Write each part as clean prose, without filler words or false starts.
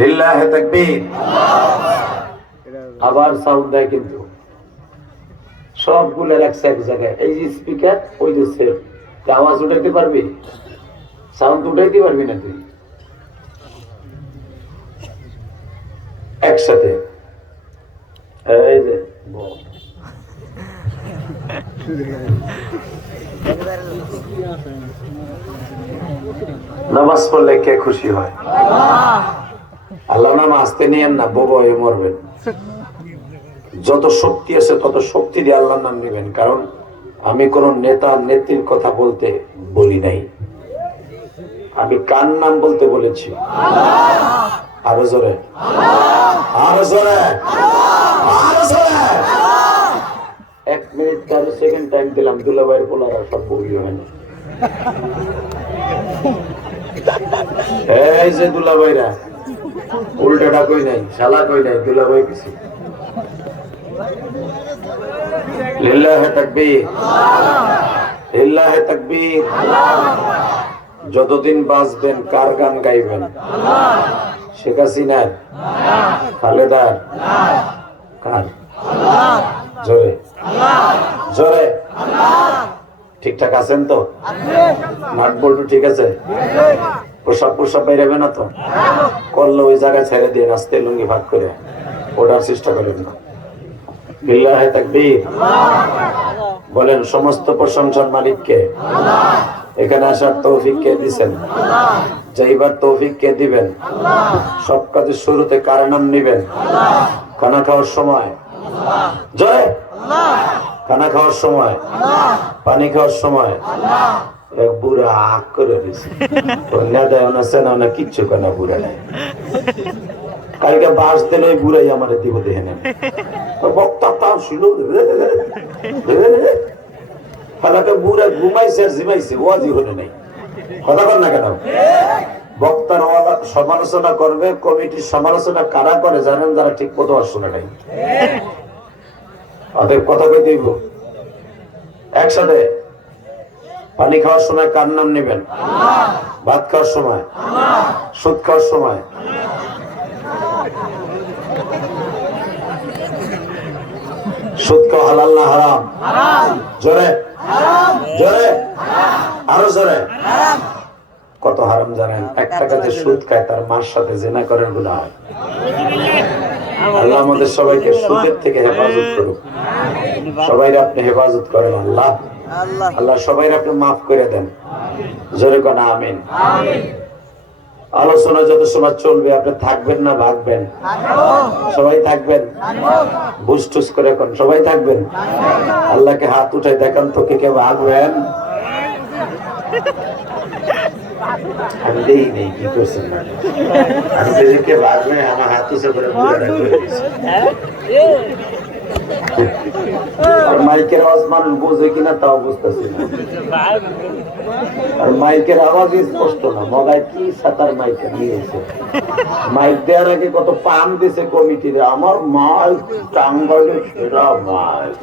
লিল্লাহি তাকবীর। আবার সাউন্ড দেয় কিন্তু সবগুলো রাখছে এক জায়গায়। এই যে স্পিকার, ওই যে সেট, আওয়াজ উঠাইতে পারবি? সাউন্ড উঠাইতে পারবি না তুই? একসাথে এই যে নামাজ পড়লে কে খুশি হয়? আল্লাহ নাম আসতে নিয়েন না, বোবা হয়ে মরবেন। যত শক্তি আছে তত শক্তি দিয়ে আল্লাহর নাম নেবেন। কারণ আমি কোন নেতা নেত্রীর কথা বলতে বলি নাই, আমি কার নাম বলতে বলেছি? আরো জোরে, আরো জোরে, আরো জোরে। 1 মিনিট 13 সেকেন্ড টাইম দিলাম। দুলাভাইয়ের পোলারা সব বই হয় না। এই যে দুলাভাইরা উল্টাটা কই নাই, শালা কই নাই, দুলাভাই কিছু। লিল্লাহি তাকবীর, লিল্লাহি তাকবীর। যতদিন বাঁচবেন কার গান গাইবেন? শেখ হাসিনার, খালেদার, কার? জোরে জোরে। ঠিকঠাক আছেন তো? নাট বল্টু ঠিক আছে? প্রসাব প্রসাব বাইরাবে না তো? করলে ওই জায়গায় ছেড়ে দিয়ে রাস্তায় লুঙ্গি ভাগ করে ওঠার চেষ্টা করেন না। লিল্লাহি তাকবীর। বলেন সমস্ত প্রশংসার মালিককে। এখানে আসার তৌফিক কে দিবেন? যাইবার তৌফিক কে দিবেন? সব কাজের শুরুতে কার নাম নিবেন? খানা খাওয়ার সময় জয়, খানা খাওয়ার সময়, পানি খাওয়ার সময় এক বুড়া আগ করে দিছে, কিচ্ছু কেনা বুড়া নাই। কালকে বাস দিলে ওই বুড়াই আমার দিব দেখে নেন। বক্তা তাও ছিল বুড়া ঘুমাইছে আর জিমাইছে, ওয়াজি হলে নাই। কথা বল না কেন? বক্তার সমালোচনা করবে, কমিটির সমালোচনা কারা করে জানেন? যারা ঠিক মতো শোনে নাই। অতএব কথা কই দিব একসাথে। পানি খাওয়ার সময় কার নাম নেবেন? ভাত খাওয়ার সময়, সুদ খাওয়ার সময়, সুদ খাওয়া হালাল না হারাম? জোরে জোরে, আরো জোরে। কত হারাম জানেন? 1 টাকা যে সুদ খায় তার মার সাথে জিনা করার গুনাহ হয়। আল্লাহ আমাদের সবাইকে সুদের থেকে হেফাজত করুক। সবাই আপনি হেফাজত করেন আল্লাহ। আল্লাহ সবাই আপনি মাফ করে দেন। জোরে কোন আমিন। আলোচনা যত সময় চলবে আপনি থাকবেন না ভাগবেন? সবাই থাকবেন? বুঝটুস করে এখন সবাই থাকবেন? আল্লাহকে হাত উঠাই দেখান তো কে কে ভাগবেন? আমি দেই নেই, কি করছেন? আমি কে ভাগবে? আমার হাত উঁচু করে মাইকের আওয়াজ মানুষ বোঝে কিনা তাও বুঝতেছি না। আর মাইকের আওয়াজ স্পষ্ট না। মগায় কি সাতার মাইক নিয়েছে? মাইক দেওয়ার আগে কত পান দিছে কমিটির। আমার মাইক টাঙ্গাইলে সেরা মাইক,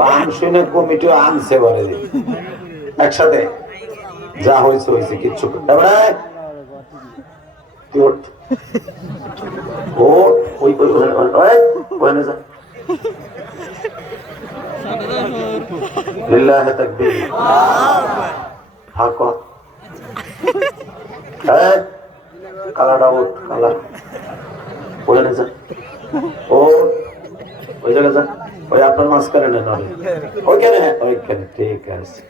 পান শুনে কমিটি আনছে বলে। একসাথে যা হয়েছে হয়েছে, কিচ্ছু লিল্লাহি তাকবীর। কালাটা ওঠ, কালা ওখানে যা, ও ওই জায়গায় যা, ওই আপনার মাঝখানে নেন, ওইখানে ওইখানে, ঠিক আছে।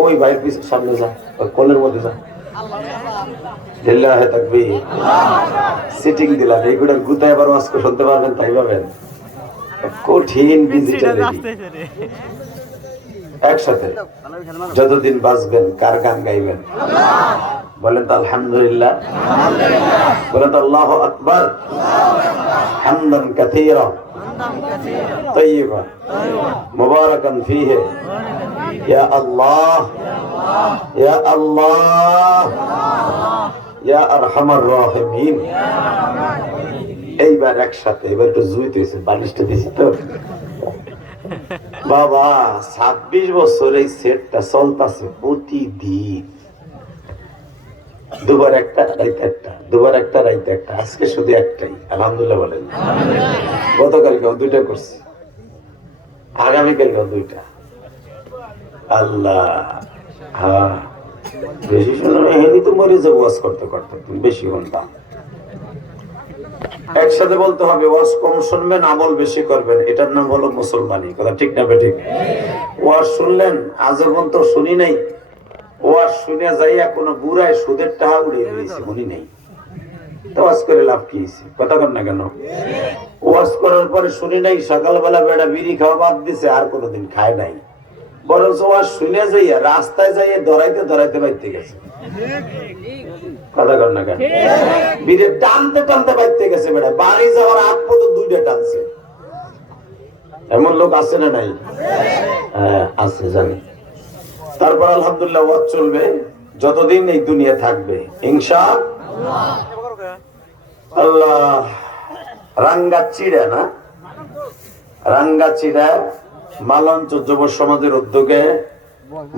ওই বাইক সামনে যা, ওই কোলের মধ্যে যা। লিল্লাহি তাকবীর। সিটিং দিলাম, এইগুলোর গুতায় আবার ওয়াজ করে শুনতে পারবেন, তাই পাবেন। কঠিন ডিজিটাল। একসাথে যতদিন বাঁচবেন কার গান গাইবেন? বলেন তো আলহামদুলিল্লাহ, বলেন তো আল্লাহু আকবার, হামদান কাসীরা তাইয়িবান মুবারাকান ফীহি, ইয়া আল্লাহ ইয়া আল্লাহ ইয়া আরহামার রাহিমিন। এইবার একসাথে, এবার একটু জুইতে বালিশটা দিছি তো। বাবা 26 বছর এই সেটটা চলতেছে প্রতিদিন, দুবার একটা রাইতে একটা, দুবার একটা রাইতে একটা, আজকে শুধু একটাই। আলহামদুলিল্লাহ বলেন। গতকালকে দুইটা করছি, আগামীকালকে দুইটা। আল্লাহ, হ্যাঁ বেশি শুনলাম এমনি তো মরে যাবো ওয়াজ করতে করতে, তুমি বেশি শুনবা। একসাথে বলতে হবে, ওয়াজ কম শুনবেন, আমল বেশি করবেন, এটার নাম হলো মুসলমানি। কথা ঠিক না বেঠিক? ওয়াজ শুনলেন, আজীবন তো শুনি নাই, ওয়াজ শুনে যাইয়া কোনো বুড়ায় সুদের টাকা উড়িয়ে দিয়েছে, শুনি নাই তো ওয়াজ করে লাভ কি? কথা কর না কেন? ওয়াজ করার পরে শুনি নাই, সকালবেলা বেড়া বিড়ি খাওয়া বাদ দিছে, আর কোনোদিন খায় নাই, বরঞ্চ ওয়াজ শুনে যাইয়া রাস্তায় যাইয়া ধরাইতে ধরাইতে বাইতে গেছে। কথা কর না কেন? বিড়ি টানতে টানতে বাইতে গেছে, বেড়া বাড়ি যাওয়ার আগ পর্যন্ত দুইটা টানছে। এমন লোক আছে না নাই? হ্যাঁ আছে, জানি। তারপর আলহামদুলিল্লাহ ওয়াজ চলবে যতদিন এই দুনিয়া থাকবে ইনশাআল্লাহ। রাঙ্গাচিড়া না, রাঙ্গাচিড়া মালঞ্চ যুব সমাজের উদ্যোগে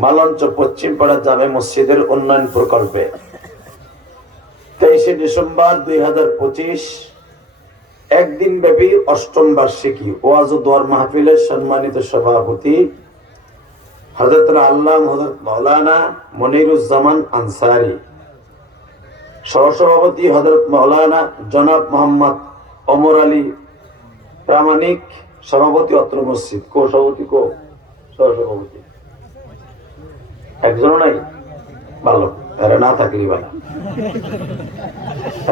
মালঞ্চ পশ্চিম পাড়া জামে মসজিদের উন্নয়ন প্রকল্পে 23শে ডিসেম্বর 2025 একদিন ব্যাপী অষ্টম বার্ষিকী ওয়াজ ও দোয়ার মাহফিলের সম্মানিত সভাপতি হযরত আল্লামা হযরত মাওলানা মনিরুজ্জামান আনসারী, সহসভাপতি হযরত মাওলানা জনাব মোহাম্মদ ওমর আলী প্রামাণিক, সভাপতি অত্র মসজিদ। কো সভাপতি, কো সহসভাপতি? একজনও নাই? ভালো, আরে না থাকলেই ভালো।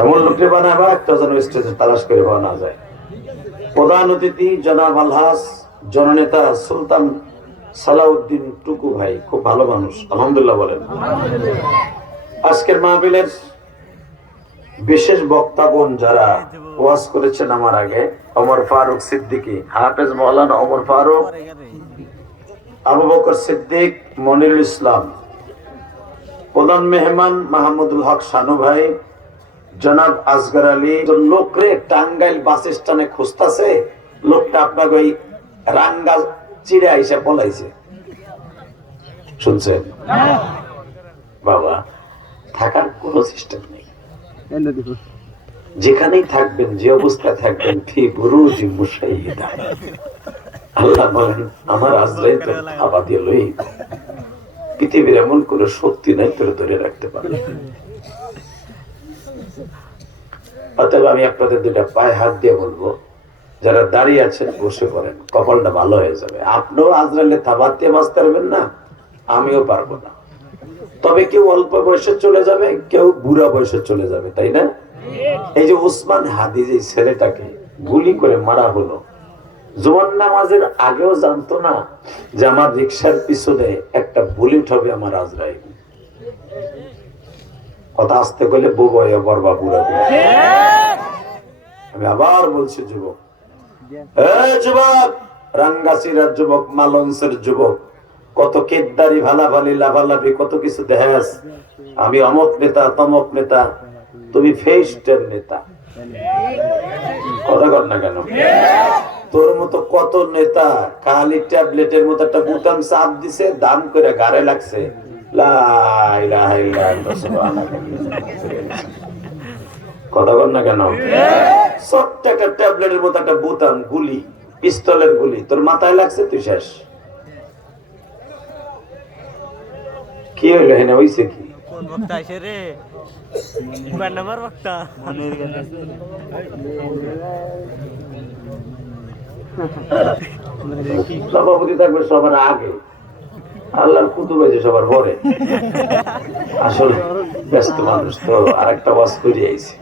এমন লোককে বানাবা একটা যেন স্টেজে তালাশ করে বানা যায়। প্রধান অতিথি জনাব আলহাজ জননেতা সুলতান সালাউদ্দিন টুকু ভাই, খুব ভালো মানুষ, আলহামদুলিল্লাহ বলেন। আজকের মাহফিলের বিশেষ বক্তাগণ যারা ওয়াজ করেছেন আমার আগে, ওমর ফারুক সিদ্দিকী, হাফেজ মাওলানা ওমর ফারুক, আবু বকর সিদ্দিক, মনিরুল ইসলাম, প্রধান মেহমান মাহমুদুল হক শানু ভাই, জনাব আসগর আলী। লোকরে টাঙ্গাইল বাস স্ট্যান্ডে খুঁজতেছে, লোকটা আপনাকে ওই রাঙ্গা চিড়া এসে পলাইছে, শুনছেন? বাবা থাকার কোন সিস্টেম নেই, যেখানেই থাকবেন, যে অবস্থায় থাকবেন, ফি বুরুজি মুশাইয়্যিদা। আল্লাহ বলেন আমার আজরাইল তো থাবা দিয়ে লই, পৃথিবীর এমন কোন শক্তি নাই তোরে ধরে রাখতে পারে। অতএব আমি আপনাদের দুটা পায়ে হাত দিয়ে বলবো, যারা দাঁড়িয়ে আছেন বসে পড়েন, কপালটা ভালো হয়ে যাবে। আপনিও আজরাইলে থাবা দিয়ে বাঁচতে পারবেন না, আমিও পারবো না। তবে কেউ অল্প বয়সে চলে যাবে, কেউ বুড়া বয়সে চলে যাবে, তাই না? এই যে উসমান হাদি যে ছেলেটাকে গুলি করে মারা হলো, জোয়ান নামাজের আগেও জানতো না যে আমার রিক্সার পিছনে একটা বুলেট হবে আমার আজরাইল। কথা আসতে গেলে বুবয় বরবা বুড়া। আমি আবার বলছি যুবক, যুবক, রাঙ্গাচিরার যুবক, মালঞ্চের যুবক, কত কেদারি ভালাভালি লাভালাভি কত কিছু দেখাস, আমি অমক নেতা তমক নেতা, তুমি ফেস্টের নেতা। কথা কর না কেন? তোর মতো কত নেতা খালি ট্যাবলেটের মতো একটা বুতাম চাপ দিছে, দাম করে গাড়ে লাগছে, কথা কর না কেন? ছোট্ট একটা ট্যাবলেটের মতো একটা বুতাম, গুলি, পিস্তলের গুলি তোর মাথায় লাগছে, তুই শেষ। কি হইলো হেনা, হইছে কি? সভাপতি থাকবে সবার আগে, আল্লাহর কুতুব আছে সবার পরে। আসলে ব্যস্ত মানুষ তো, আর একটা ওয়াজ করে আইছে।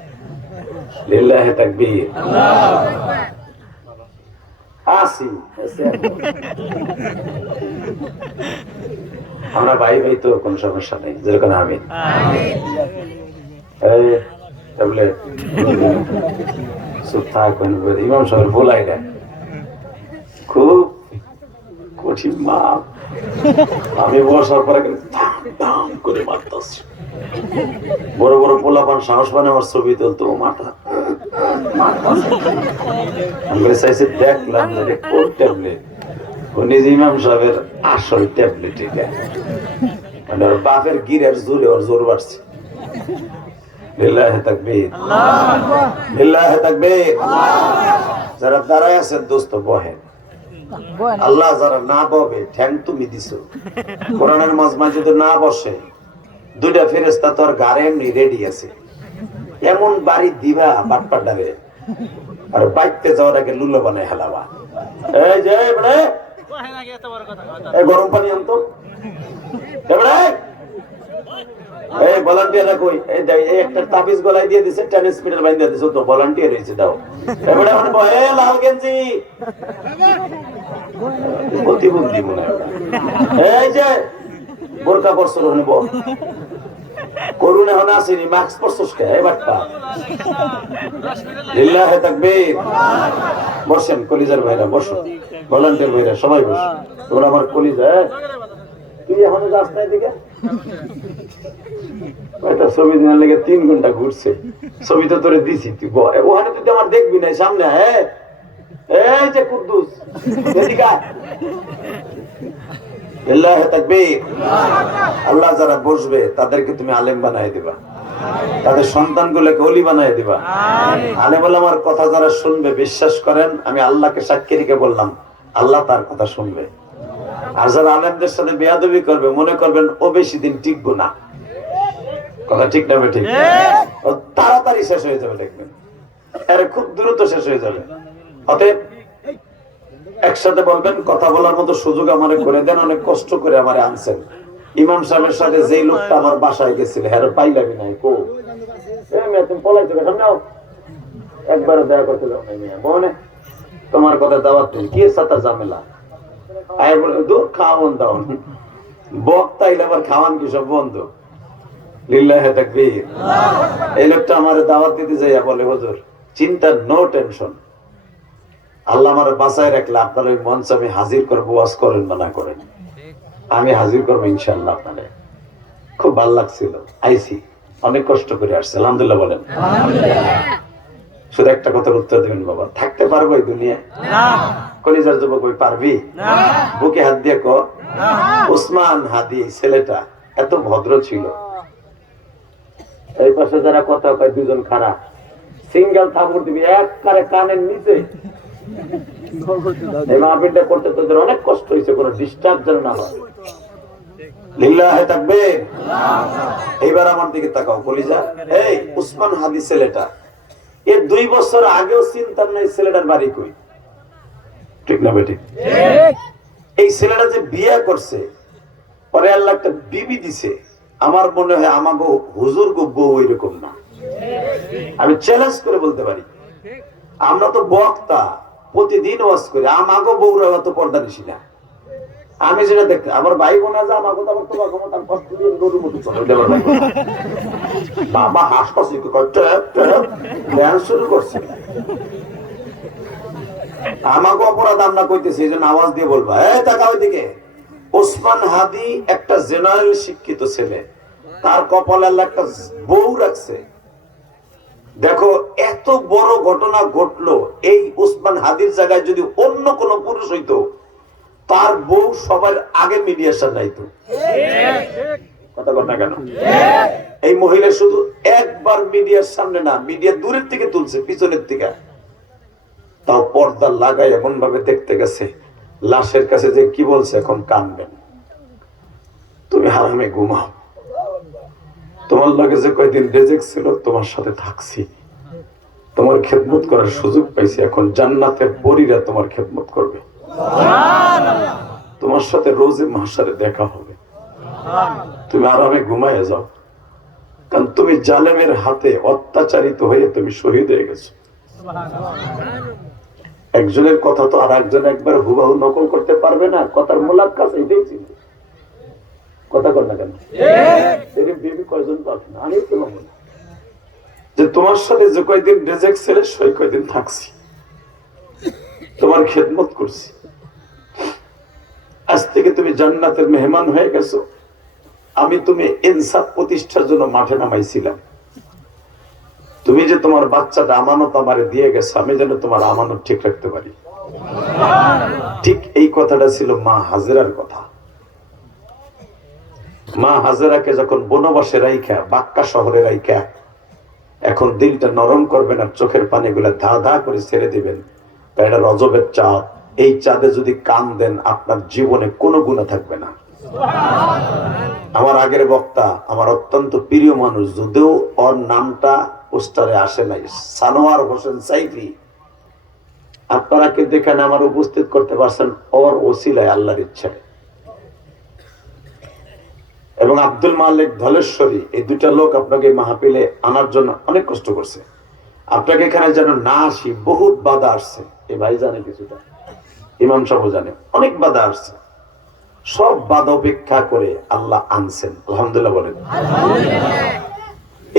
লিল্লাহি তাকবীর, আসি আমরা ভাই ভাই তো, কোন সমস্যা নেই, যেরকম আমি ইমাম সাহেব বলাই না, খুব কঠিন মাপ। আমি বসার পরে দাম করে মারতেছি, বড় বড় পোলাপান সাহস পানে আমার ছবি তুলতো, মাথা আমি চাইছি দেখলাম যে কোন ট্যাবলেট উনি ইমাম সাহেবের আসল ট্যাবলেট এটা, মানে ওর বাপের গিরের জোরে ওর জোর বাড়ছে। লিল্লাহি তাকবীর, লিল্লাহি তাকবীর। যারা দাঁড়ায় আছেন দোস্ত বহেন, আল্লাহ যারা না ববে ঠ্যাং তুমি দিছো। কোরআনের মাজমা যদি না বসে, দুইটা ফেরেশতা তোর গাড়ে এমনি রেডি আছে, এমন বাড়ি দিবা বাটপা ডাবে, আর বাইতে যাওয়ার আগে লুলো বানায় হেলাবা। এই যে এবারে এই গরম পানি আনতো, এবারে এই ভলান্টিয়াররা কই? এই একটা তাবিজ গলায় দিয়ে দিছে, টেনিস মিটার বাইন্ধে দিছে, তো ভলান্টিয়ার হয়েছে। দাও এবারে এখন বহে লাল গেঞ্জি প্রতিবন্ধী মনে হয়। এই যে বোরকা পরছ নেব করুন, এখন আসেনি মাস্ক পরছস কে? এবার লিল্লাহি তাকবীর। বসেন কলিজার ভাইরা, বসো ভলান্টিয়ার ভাইরা সবাই বসো। তোমরা আমার কলিজা। তুই এখন যাস না এদিকে? একটা ছবি দিনের লেগে 3 ঘন্টা ঘুরছে, ছবি তো তোরে দিছি, তুই ওখানে তুই আমার দেখবি না সামনে। হ্যাঁ এই যে কুদ্দুস এদিকে আয়। লিল্লাহি তাকবীর। আল্লাহ যারা বসবে তাদেরকে তুমি আলেম বানায় দিবা, তাদের সন্তানগুলোকে ওলি বানায় দিবা। আলেম ওলামার কথা যারা শুনবে, বিশ্বাস করেন আমি আল্লাহকে সাক্ষী রেখে বললাম, আল্লাহ তার কথা শুনবে। আর যারা আলেমদের সাথে বেয়াদবি করবে, মনে করবেন ও বেশি দিন টিকবো না। কথা ঠিক না? ঠিক। ও তাড়াতাড়ি শেষ হয়ে যাবে, দেখবেন আরে খুব দ্রুত শেষ হয়ে যাবে। অতএব একসাথে বলবেন, কথা বলার মতো সুযোগ আমারে করে দেন, অনেক কষ্ট করে আমারে আনছেন। ইমাম সাহেবের সাথে যেই লোকটা আমার বাসায় গেছিল, হ্যাঁ পাইলামই নাই। কো তুমি পলাইছো কেন? নাও একবার দয়া করতে যাও নাই মিয়া, বনে তোমার কথা দাওয়াত নেই, কি সাথে ঝামেলা? আয় বলে দূর খাওয়ান দাও, বক্তা এলে আবার খাওয়ান কি সব বন্ধ। লিল্লাহি তাকবীর। এই লোকটা আমার দাওয়াত দিতে যাইয়া বলে, হুজুর চিন্তা, নো টেনশন, আল্লাহ আমার বাঁচায় রাখলে আপনার ওই মঞ্চ আমি হাজির করবো, ওয়াজ করেন বা না করেন, আমি হাজির করবো ইনশাআল্লাহ। আপনাদের খুব ভালো লাগছিল, আইসি, অনেক কষ্ট করে আসছে, আলহামদুলিল্লাহ বলেন। শুধু একটা কথার উত্তর দেবেন, বাবা থাকতে পারবো এই দুনিয়ায়? কলিজার যুবক ওই পারবি? বুকে হাত দিয়ে ক। ওসমান হাদি ছেলেটা এত ভদ্র ছিল। এই পাশে যারা কথা কয় দুজন খারাপ, সিঙ্গেল থাপড় দিবি একবারে কানের নিচে। এই মাহফিলটা করতে তোদের অনেক কষ্ট হয়েছে, কোনো ডিস্টার্ব যেন না হয়। লিল্লাহি তাকবীর। এইবার আমার দিকে তাকাও কলিজা। এই ওসমান হাদি ছেলেটা, এর 2 বছর আগেও চিন্তা নাই ছেলেটার বাড়ি কই, ঠিক না বেটি? এই ছেলেটা যে বিয়ে করছে, পরে আল্লাহ একটা বিবি দিছে, আমার মনে হয় আমাগো হুজুর গো বউ এরকম না। আমি চ্যালেঞ্জ করে বলতে পারি, আমরা তো বক্তা, প্রতিদিন ওয়াজ করি, আমাগো বউরা অত পর্দা নিশি না। আমি যেটা দেখতে, আমার ভাই বোন আছে, আমাগো তো আবার তোমার ক্ষমতা কষ্ট দিয়ে গরুর মতো চলে দেবার বাবা হাসপাসি ধ্যান শুরু করছে। আমাকে অপরাধ আমরা কইতেছি, এই জন্য আওয়াজ দিয়ে বলবা, এই টাকা ওইদিকে। ওসমান হাদি একটা জেনারেল শিক্ষিত ছেলে, তার কপালে আল্লাহ একটা বউ রাখছে। দেখো এত বড় ঘটনা ঘটলো, এই ওসমান হাদির জায়গায় যদি অন্য কোন পুরুষ হইতো, তার বউ সবার আগে মিডিয়ার সামনে আইতো। কথা বল না কেন? এই মহিলা শুধু একবার মিডিয়ার সামনে না, মিডিয়া দূরের থেকে তুলছে, পিছনের থেকে, তাও পর্দা লাগাই এমন ভাবে দেখতে গেছে। লাশের কাছে যে কি বলছে, এখন কানবেন, তুমি হারামে ঘুমাও, তোমার লাগে যে কয়দিন রেজেক্ট ছিল তোমার সাথে থাকছি, তোমার খেদমত করার সুযোগ পাইছি, এখন জান্নাতের পরীরা তোমার খেদমত করবে, তোমার সাথে রোজে মাহশারে দেখা হবে, তুমি আরামে ঘুমায় যাও, কারণ তুমি জালেমের হাতে অত্যাচারিত হয়ে তুমি শহীদ হয়ে গেছো। একজনের কথা তো আর একজন একবার হুবাহু নকল করতে পারবে না, কথার মোলাক্কাস এটাই ছিল। কথা কর না কেন? বিবি কয়জন পাবে না, আমি তো বলবো যে তোমার সাথে যে কয়দিন রেজেক্ট ছিল সেই কয়দিন থাকছি, তোমার খেদমত করছি, আজ থেকে তুমি জান্নাতের মেহমান হয়ে গেছো। আমি তুমি ইনসাফ প্রতিষ্ঠার জন্য মাঠে নামাইছিলাম, তুমি যে তোমার বাচ্চাটা আমানত আমারে দিয়ে গেছো, আমি যেন তোমার আমানত ঠিক রাখতে পারি। ঠিক এই কথাটা ছিল মা হাজেরার কথা। মা হাজেরাকে যখন বনবাসে রাইখা, বাক্কা শহরে রাইখা, এখন দিলটা নরম করবেন আর চোখের পানিগুলা ধা ধা করে ছেড়ে দিবেন, এটা রজবের চাঁদ। এই চাঁদে যদি কান দেন আপনার জীবনে কোনো গুনাহ থাকবে না। আমার আগের বক্তা, আমার অত্যন্ত প্রিয় মানুষ, যদিও ওর নামটা পোস্টারে আসে নাই, সানোয়ার হোসেন সাইফি, আপনারা কিন্তু এখানে আমার উপস্থিত করতে পারছেন ওর ওসিলায়, আল্লাহর ইচ্ছায়। এবং আব্দুল মালিক ধলেশ্বরী, এই দুটা লোক আপনাকে মাহফিলে আনার জন্য অনেক কষ্ট করছে। আপনাকে এখানে যেন না আসি, বহুত বাধা আসছে। এই ভাই জানে কিছুটা, ইমাম সাহেব জানে, অনেক বাধা আসছে। সব বাধা উপেক্ষা করে আল্লাহ আনছেন, আলহামদুলিল্লাহ বলেন।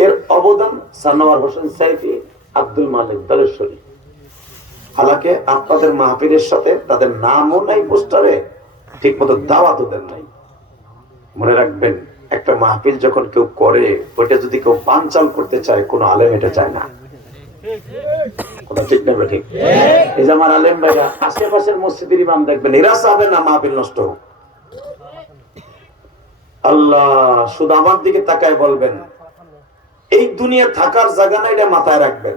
এর অবদান সানোয়ার হোসেন সাইফি, আব্দুল মালিক ধলেশ্বরী। হালাকে আপনাদের মাহফিলের সাথে তাদের নামও নাই পোস্টারে, ঠিক মতো দাওয়াতও দেন নাই। মনে রাখবেন, একটা মাহফিল যখন কেউ করে, ওইটা যদি কেউ বানচাল করতে চায়, কোনো আলেম এটা চায় না। ঠিক না ঠিক? এই যে আমার আলেম ভাইরা আশেপাশের মসজিদের ইমাম দেখবেন, এরা চাবে না মাহফিল নষ্ট হোক। আল্লাহ শুধু আমার দিকে তাকায় বলবেন, এই দুনিয়া থাকার জায়গা না, এটা মাথায় রাখবেন।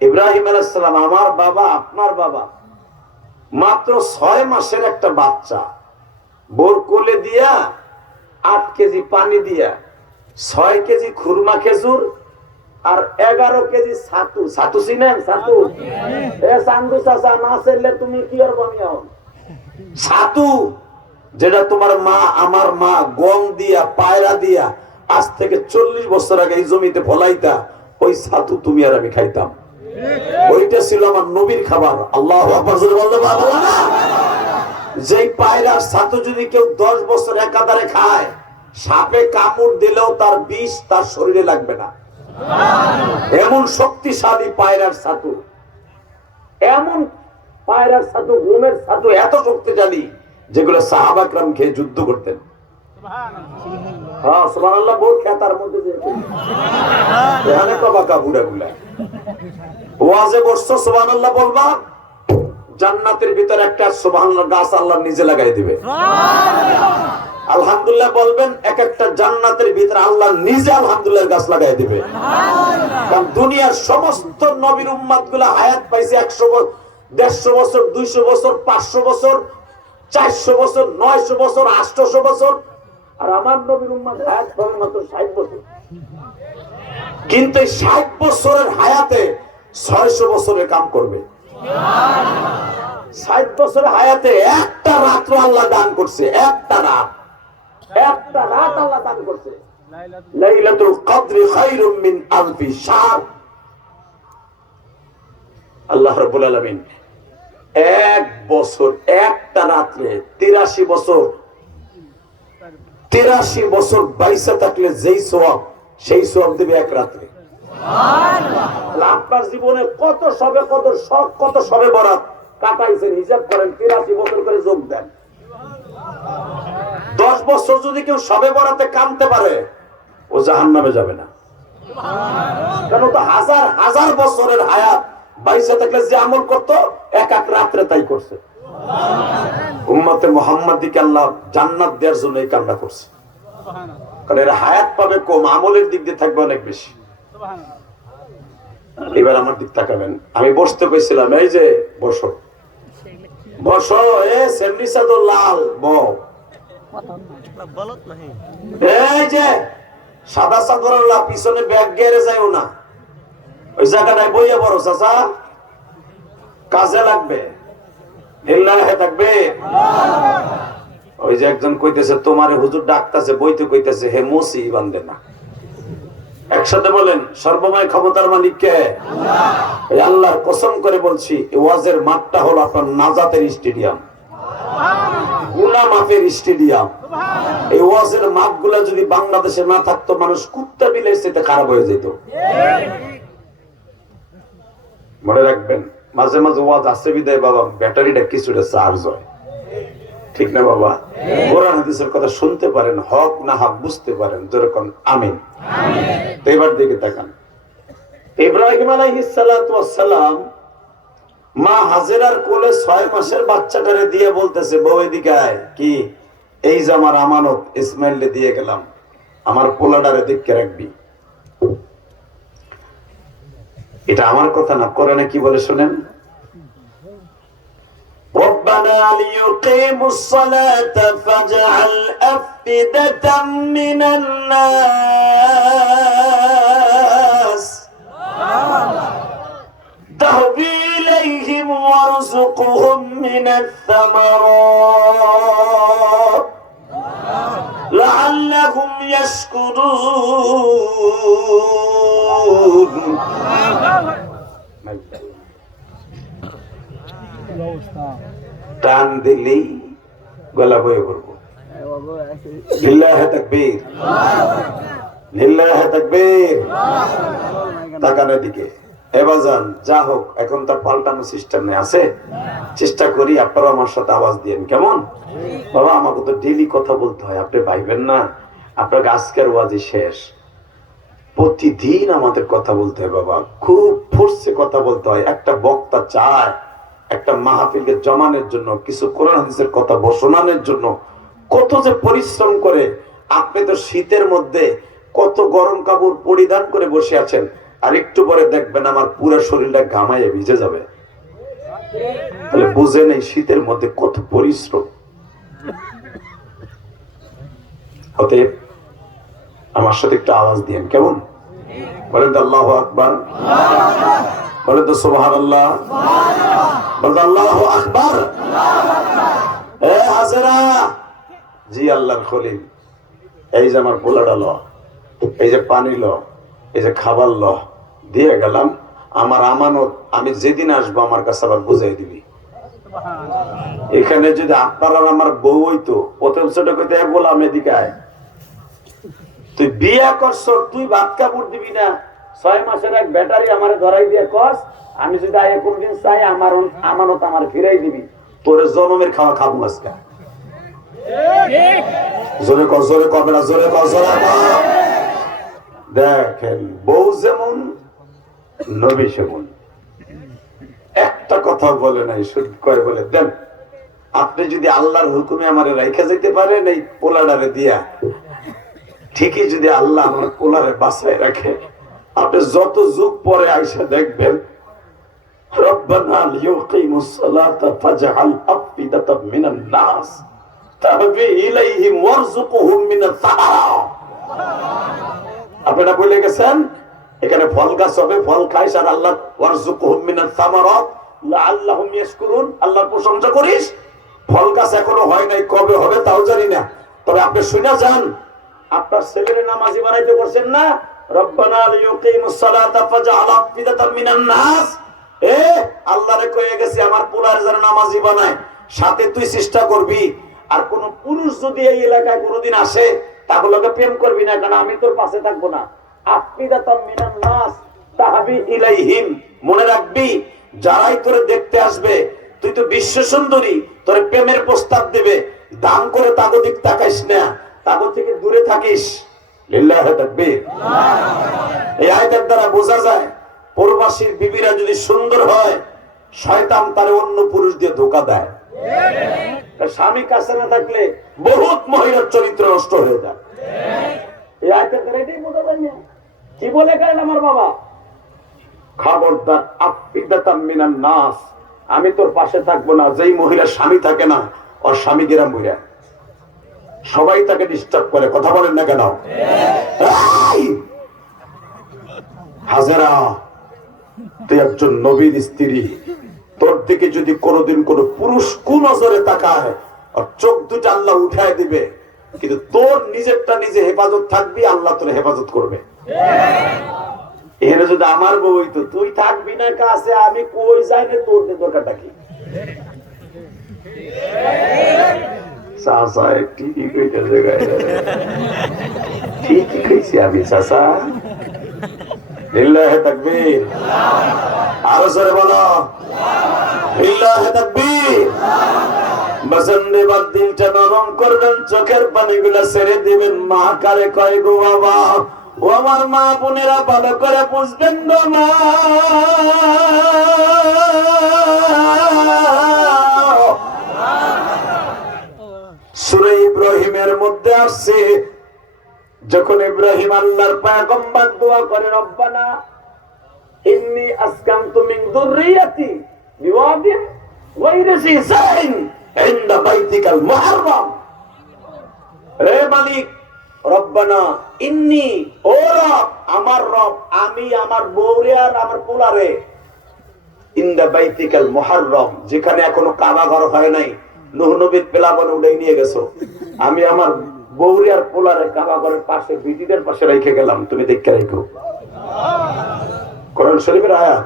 ইব্রাহিম আলাইহিস সালাম, আমার বাবা, আপনার বাবা, মাত্র 6 মাসের একটা বাচ্চা বোর কোলে দিয়া 8 কেজি পানি দিয়া 6 কেজি খুরমা খেজুর আর 11 কেজি ছাতু, ছাতু চিনেন? ছাতু চান্দু চাচা না চাইলে তুমি কি আর বানিয়াও ছাতু, যেটা তোমার মা, আমার মা গম দিয়া, পায়রা দিয়া আজ থেকে 40 বছর আগে এই জমিতে ফলাইতা, ওই ছাতু তুমি আর আমি খাইতাম। ওইটা ছিল আমার নবীর খাবার। আল্লাহু আকবার বলতে পারবো না? যেই পায়রার ছাতু যদি কেউ 10 বছর একাধারে খায়, সাপে কামড় দিলেও তার বিষ তার শরীরে লাগবে না। এমন শক্তিশালী পায়রার ছাতু, এমন পায়রার ছাতু, গমের ছাতু এত শক্তিশালী যেগুলো সাহাবা کرام খেয়ে যুদ্ধ করতেন। হ্যাঁ সুবহানাল্লাহ, বহুত খেতার মধ্যে এখানে তো বাঁকা বুড়াগুলা ওয়াজে বসছো, সুবহানাল্লাহ বলবা, জান্নাতের ভিতরে একটা সুবহানাল্লাহ গাছ আল্লাহ নিজে লাগাই দিবে। আলহামদুলিল্লাহ বলবেন, এক একটা জান্নাতের ভিতরে আল্লাহ নিজে আলহামদুলিল্লাহ গাছ লাগাই দিবে। কারণ দুনিয়ার সমস্ত নবীর উম্মত গুলা হায়াত পাইছে 100 বছর, 150 বছর, 200 বছর, 500 বছর, 400 বছর, 900 বছর, 800 বছর, আর আমার নবীর উম্মত হায়াত পাবে মাত্র 60 বছর। কিন্তু 60 বছরের হায়াতে 600 বছরের কাম করবে। 60 বছরের হায়াতে একটা রাত্র আল্লাহ দান করছে, একটা রাত আল্লাহ দান করছে। লাইলাতুল কদরি খায়রুম মিন আলফি শাহর। আল্লাহ রাব্বুল আলামিন এক বছর, একটা রাত্রে 83 বছর, 83 বছর বাইসা থাকলে যেই সওয়াব, সেই সওয়াব দেবে এক রাত্রে। আপনার জীবনে কত সবে, কত শখ, কত সবে বরাত কাটাইছেন, হিসাব করেন, 83 বছর করে যোগ দেন। 10 বছর যদি কেউ সবে বরাতে কামতে পারে, ও জাহান্নামে যাবে না। কেন? তো হাজার হাজার বছরের হায়াত বাইসা থাকলে যে আমল করত, এক এক রাত্রে তাই করছে। উম্মতে মুহাম্মাদীকে আল্লাহ জান্নাত দেওয়ার জন্য এই কামটা করছে। কারণ এরা হায়াত পাবে কম, আমলের দিক দিয়ে থাকবে অনেক বেশি। এবার আমার দিক তাকাবেন, আমি বসতে কইছিলাম, এই যে বসো বসো, লাল বউ, এই যে সাদা চাদর পিছনে ব্যাগ গেড়ে যাইও না, ওই জায়গাটায় বইয়ে বড় চাচা, কাজে লাগবে, থাকবে। ওই যে একজন কইতেছে, তোমার হুজুর ডাকতেছে, বইতে কইতেছে, হে মুসি বান্ধে না। একসাথে বলেন, সর্বময় ক্ষমতার মালিক কে? আল্লাহর কসম করে বলছি, ওয়াজের মাঠটা হলো আপনার নাজাতের স্টেডিয়াম, গুনাহ মাফের স্টেডিয়াম। এই ওয়াজের মাঠগুলা যদি বাংলাদেশে না থাকতো, মানুষ কুত্তা বিলের সাথে খারাপ হয়ে যেত। মনে রাখবেন, মাঝে মাঝে ওয়াজ আসছে বিদায় বাবা ব্যাটারিটা কিছুটা চার্জ হয়, ঠিক না বাবা? কোরআন হাদিসের কথা শুনতে পারেন, হক না হক বুঝতে পারেন, যেরকম আমিন। এবার দিকে তাকান, ইব্রাহিম আলাইহিস সালাতু ওয়াস সালাম মা হাজেরার কোলে 6 মাসের বাচ্চাটারে দিয়ে বলতেছে, বউ এদিকে আয়। কি? এই যে আমার আমানত ইসমাইলকে দিয়ে গেলাম, আমার পোলাডারে দেখে রাখবি। এটা আমার কথা না, কোরআনে কি বলে শুনেন, ربنا ليقيموا الصلاة فاجعل أفئدة من الناس تهوي إليهم وارزقهم من الثمرات لعلهم يشكرون টান দিলেই গলা বয়ে পড়বো। লিল্লাহে তাকবীর, লিল্লাহে তাকবীর। তাকানোর দিকে এবাজান যা হোক, এখন তার পাল্টানো সিস্টেম নেই, আছে। চেষ্টা করি আপনারা আমার সাথে আওয়াজ দিয়েন, কেমন? বাবা আমাকে তো ডেইলি কথা বলতে হয়, আপনি ভাইবেন না আপনার আজকের ওয়াজি শেষ। প্রতিদিন আমাদের কথা বলতে হয় বাবা, খুব ফোর্সে কথা বলতে হয়। একটা বক্তা চায় একটা মাহফিলকে জমানোর জন্য, কিছু কোরআন হাদিসের কথা শোনানোর জন্য কত যে পরিশ্রম করে। আপনি তো শীতের মধ্যে কত গরম কাপড় পরিধান করে বসে আছেন, আর একটু পরে দেখবেন আমার পুরো শরীরটা ঘামাইয়ে ভিজে যাবে। তাহলে বুঝেন এই শীতের মধ্যে কত পরিশ্রম। অতএব আমার সাথে একটু আওয়াজ দিয়েন, কেমন? বলেন তো আল্লাহু আকবার, বলেন তো সুবহানাল্লাহ, বলেন আল্লাহু আকবার। এ হাজেরা, জি আল্লাহর খলিল, এই যে আমার পোলাটা ল, এই যে পানি ল, এই যে খাবার ল, দিয়ে গেলাম আমার আমানত। আমি যেদিন আসবো আমার কাছে আবার বুঝাই দিবি। এখানে যদি আপনার আর আমার বউ হইতো, প্রথম ছোট কইতে বললাম এদিকে আয়, তুই বিয়ে করছ, তুই ভাত কাপড় দিবি না, 6 মাসের এক ব্যাটারি আমার ধরাই দিয়ে কস, আমি যদি আয় কোনদিন চাই আমার আমানত আমার ফিরাই দিবি, তোর জনমের খাওয়া খাবো আজকে। জোরে কর, জোরে কবে না, জোরে কর, জোরে কর। দেখেন বউ যেমন নবী সেমন, একটা কথা বলে নাই, শুধু কয় বলে দেন আপনি যদি আল্লাহর হুকুমে আমার রাইখা যেতে পারেন এই পোলাডারে দিয়া, ঠিকই যদি আল্লাহ আমার পোলারে বাঁচায় রাখে, আপনি যত যুগ পরে আইসা দেখবেন রব্বানা লিয়ুকিমুস সালাতা ফাজআল আফইদাতাম মিনান নাস তাহবি ইলাইহিম ওয়ারযুকহুম মিনাত সামারাত। আপনারা বলে গেছেন এখানে ফল গাছ হবে, ফল খাইস, আর আল্লাহ ওয়ারযুকহুম মিনাত সামারাত লাআল্লাহুম ইয়াশকুরুন, আল্লাহর প্রশংসা করিস। ফল গাছ এখনো হয় নাই, কবে হবে তাও জানি না, তবে আপনি শুনে যান আপনার ছেলের নামাজি বানাইতে পারছেন না, রব্বানা লিয়ুকিমুস সালাতা ফাজআল আফইদাতাম মিনান নাস। এ আল্লাহরে কয়ে গেছি আমার পোলার যারা নামাজি বানায়, সাথে তুই চেষ্টা করবি। আর কোন পুরুষ যদি এই এলাকায় কোনোদিন আসে তাহলে প্রেম করবি না, কারণ আমি তোর পাশে থাকবো না। আফইদাতাম মিনান নাস তাহবি ইলাইহিম, মনে রাখবি যারাই তোরে দেখতে আসবে, তুই তো বিশ্ব সুন্দরী, তোর প্রেমের প্রস্তাব দেবে, দাম করে তাগো দিক তাকাইস না, তাগো থেকে দূরে থাকিস। লিল্লাহি তাকবীর। এই আয়াতের দ্বারা বোঝা যায় প্রবাসীর বিবিরা যদি সুন্দর হয়, শয়তান তার অন্য পুরুষ দিয়ে ধোঁকা দেয়। স্বামী কাছে না থাকলে বহুত মহিলার চরিত্র নষ্ট হয়ে যায়। এই আয়াতের দ্বারা এটাই বোঝা যায় না। কি বলে গেলেন আমার বাবা, খবরদার আফইদাতাম মিনান নাস, আমি তোর পাশে থাকবো না। যেই মহিলার স্বামী থাকে না, ওর স্বামী গেরাম বইরা সবাই তাকে ডিস্টার্ব করে, কথা বলেন না কেন? হাজেরা, তুই একজন নবীর স্ত্রী, তোর দিকে যদি কোনোদিন কোন পুরুষ কুনজরে তাকায়, আর চোখ দুটা আল্লাহ উঠায় দিবে, কিন্তু তোর নিজেরটা নিজে হেফাজত থাকবি, আল্লাহ তোর হেফাজত করবে। এখানে যদি আমার বউ হইতো, তুই থাকবি না কাছে, আমি কই যাই না, তোর দরকারটা কি? ঠিকই কইছি আমি চাচা। লিল্লাহি তাকবীর। আরো জোরে বলো লিল্লাহি তাকবীর। বাজানরে বাদ দিলটা নরম করবেন, চোখের পানিগুলা ছেড়ে দিবেন। মা কারে কয় গো বাবা, ও আমার মা বোনেরা ভালো করে বুঝবেন গো মা, সূরা ইব্রাহিমের মধ্যে আসছে, যখন ইব্রাহিম আল্লাহর পয়গম্বর দোয়া করে, রব্বানা ইন্নী আসকানতু মিন যুররিয়াতি বিওয়াদিন গায়রি যি যারইন ইনদা বাইতিকাল মুহাররাম, রে মালিক রব্বানা ইন্নী, ও রব আমার রব, আমি আমার বউরে আর আমার পোলারে ইনদা বাইতিকাল মুহাররাম, যেখানে এখনো কাবা ঘর হয় নাই, নূহ নবীর পেলাবনে উড়াই নিয়ে গেছো, আমি আমার বউরে আর পোলারে কাবা ঘরের পাশে বিটিদের পাশে রেখে গেলাম, তুমি দেখে রাখো। কোরআন শরীফের আয়াত,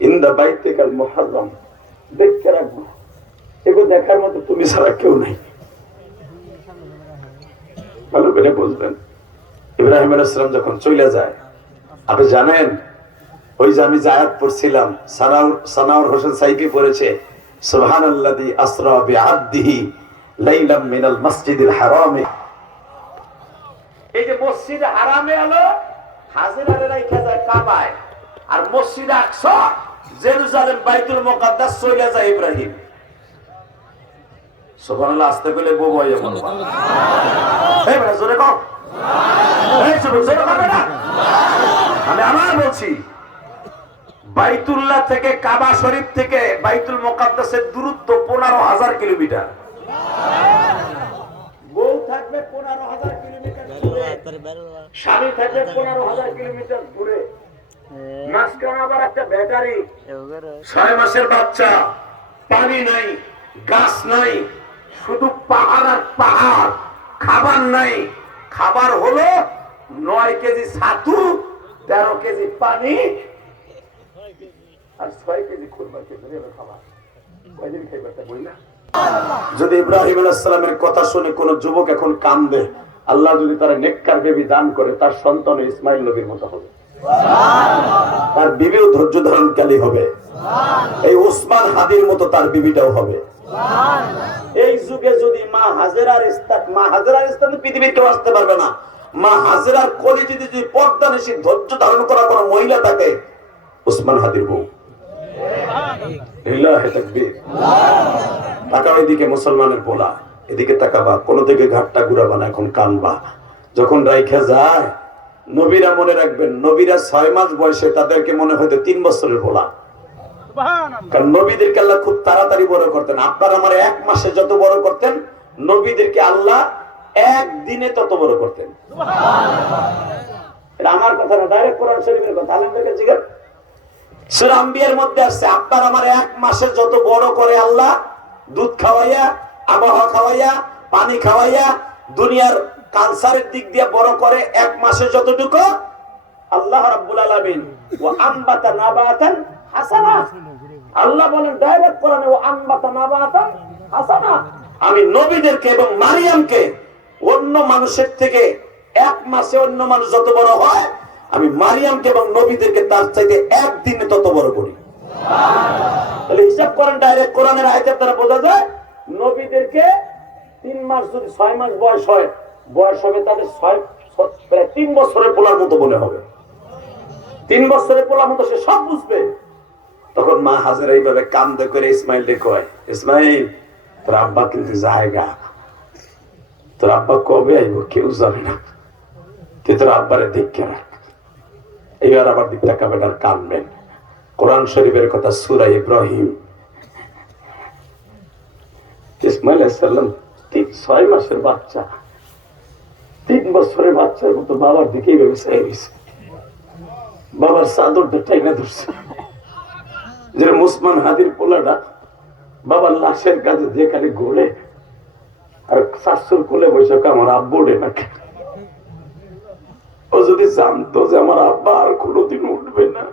ইনদা বাইতিকাল মুহাররাম, দেখে রাখবো, এগুলো দেখার মতো তুমি ছাড়া কেউ নাই। ভালো করে বুঝবেন। ইব্রাহিম আলাইহিস সালাম যখন চলে যায়, আপনি জানেন ওই যে আমি যে আয়াত পড়ছিলাম, সানাউর হোসেন সাইফি পড়েছে, সুবহানাল্লাযী আসরা বিআবদিহি লাইলাম মিনাল মাসজিদিল হারামে। এই যে মসজিদে হারামে হলো হাজিরারে রাখা যায় কাবায়, আর মসজিদে আকসা জেরুজালেম বাইতুল মুকাদ্দাস চলে যায় ইব্রাহিম। সুবহানাল্লাহ, আস্তে করে বউ হয় এমন এই বড় জোরে কও, এই জোরে করবে না, আমি আমার বলছি, বাইতুল্লাহ থেকে কাবা শরীফ থেকে বাইতুল মুকাদ্দাসের দূরত্ব 15,000 কিলোমিটার। বউ থাকবে 15,000 কিলোমিটার দূরে, স্বামী থাকবে 15,000 কিলোমিটার দূরে, মাঝখানে আবার একটা ব্যাটারি, 6 মাসের বাচ্চা, পানি নাই, গাছ নাই, শুধু পাহাড় আর পাহাড়, খাবার নাই। খাবার হলো 9 কেজি ছাতু, 13 কেজি পানি আর 6 কেজি খুরমা খেজুরের খাবার। কয়দিন খাইবে তা বই না? যদি ইব্রাহিম আলাইহিস সালামের কথা শুনে কোন যুবক এখন কান্দে, আল্লাহ যদি তার নেককার বেবি দান করে, তার সন্তান ইসমাইল নবীর মতো হবে, তার বিবিও ধৈর্য ধারণকারী হবে, এই ওসমান হাদির মতো তার বিবিটাও হবে। এই যুগে যদি মা হাজেরার স্থানে পৃথিবীর কেউ আসতে পারবে না। মা হাজেরার কোলে যদি পর্দানিশী ধৈর্য ধারণ করা কোনো মহিলা থাকে, ওসমান হাদির বউ। লিল্লাহি তাকবীর। তাকাও এদিকে মুসলমানের পোলা, এদিকে তাকাবা, কোন দিকে ঘাটটা ঘুরাবা না, এখন কানবা। যখন রাইখা যায়, নবীরা মনে রাখবেন, নবীরা 6 মাস বয়সে তাদেরকে মনে হয়তো 3 বছরের পোলা, কারণ নবীদেরকে আল্লাহ খুব তাড়াতাড়ি বড় করতেন। আপনার আমার 1 মাসে যত বড় করতেন, নবীদেরকে আল্লাহ 1 দিনে তত বড় করতেন। এটা আমার কথা না, ডাইরেক্ট কোরআন শরীফের কথা। আলেমদেরকে জিজ্ঞেস, সূরা আম্বিয়ার মধ্যে আছে, আপনার আমার 1 মাসে যত বড় করে আল্লাহ, দুধ খাওয়াইয়া, আবহাওয়া খাওয়াইয়া, পানি খাওয়াইয়া, দুনিয়ার ক্যান্সারের দিক দিয়ে বড় করে 1 মাসে যতটুকু, আল্লাহ রাব্বুল আলামিন ওয়া আনবাতা নাবাতান হাসানা, আল্লাহ বলেন ডাইরেক্ট কোরআনে, ওয়া আনবাতা নাবাতান হাসানা, আমি নবীদেরকে এবং মারিয়ামকে অন্য মানুষের থেকে 1 মাসে অন্য মানুষ যত বড় হয়, আমি মারিয়ামকে এবং নবীদেরকে তার চাইতে 1 দিনে তত বড় করি। তাহলে হিসাব করেন, ডাইরেক্ট কোরআনের আয়াতের দ্বারা বোঝা যায়, নবীদেরকে 3 মাস যদি 6 মাস বয়স হয়, বয়স হবে তাদের প্রায় 3 বছরের পোলার মতো মনে হবে। 3 বছরের পোলার মতো সে সব বুঝবে। তখন মা হাজেরা এইভাবে কান্দে করে ইসমাইল কয়, ইসমাইল তোর আব্বা কিন্তু জায়গা, তোর আব্বা কবে আইব কেউ জানে না, তুই তোর আব্বারে দেখে রাখ। এইবার আবার দিক তাকাবেন আর কানবেন। কোরআন শরীফের কথা, সূরা ইব্রাহিম। ইসমাইল আলাইহিস সালাম 6 মাসের বাচ্চা, 3 বছরের বাচ্চার মতো বাবার দিকে এইভাবে চেয়ে রয়েছে, বাবার চাদরটা টাইনা ধরছে। যে ওসমান হাদির পোলাটা বাবার লাশের কাছে যেখানে গোলে, আর শাশুর কোলে বসে আমার আব্বু ওঠে না। ও যদি জানতো যে আমার আব্বা আর কোনোদিন উঠবে না,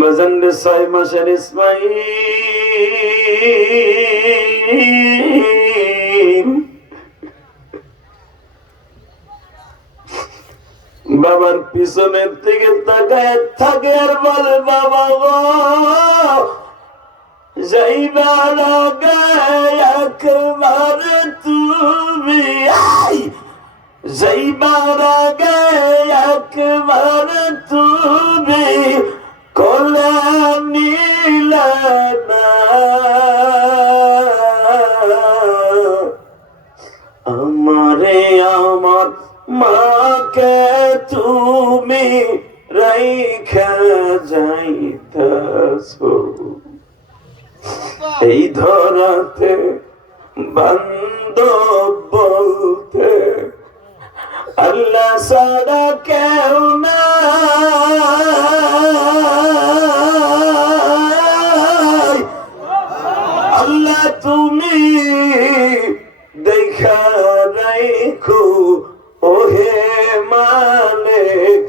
বাজানরে 6 মাসের ইসমাইল বাবার পিছনের থেকে তাকায় থাকে আর বলে, বাবা গো যাইবার আগে একবার তুমি যাইবার আগে একবার তুমি কোলে নিলে না আমারে আমার মাকে তুমি রাইখা যাইতাছো এই ধরাতে বান্ধব বলতে আল্লাহ ছাড়া কেউ নাই আল্লাহ তুমি দেখা রাখো ওহে মালিক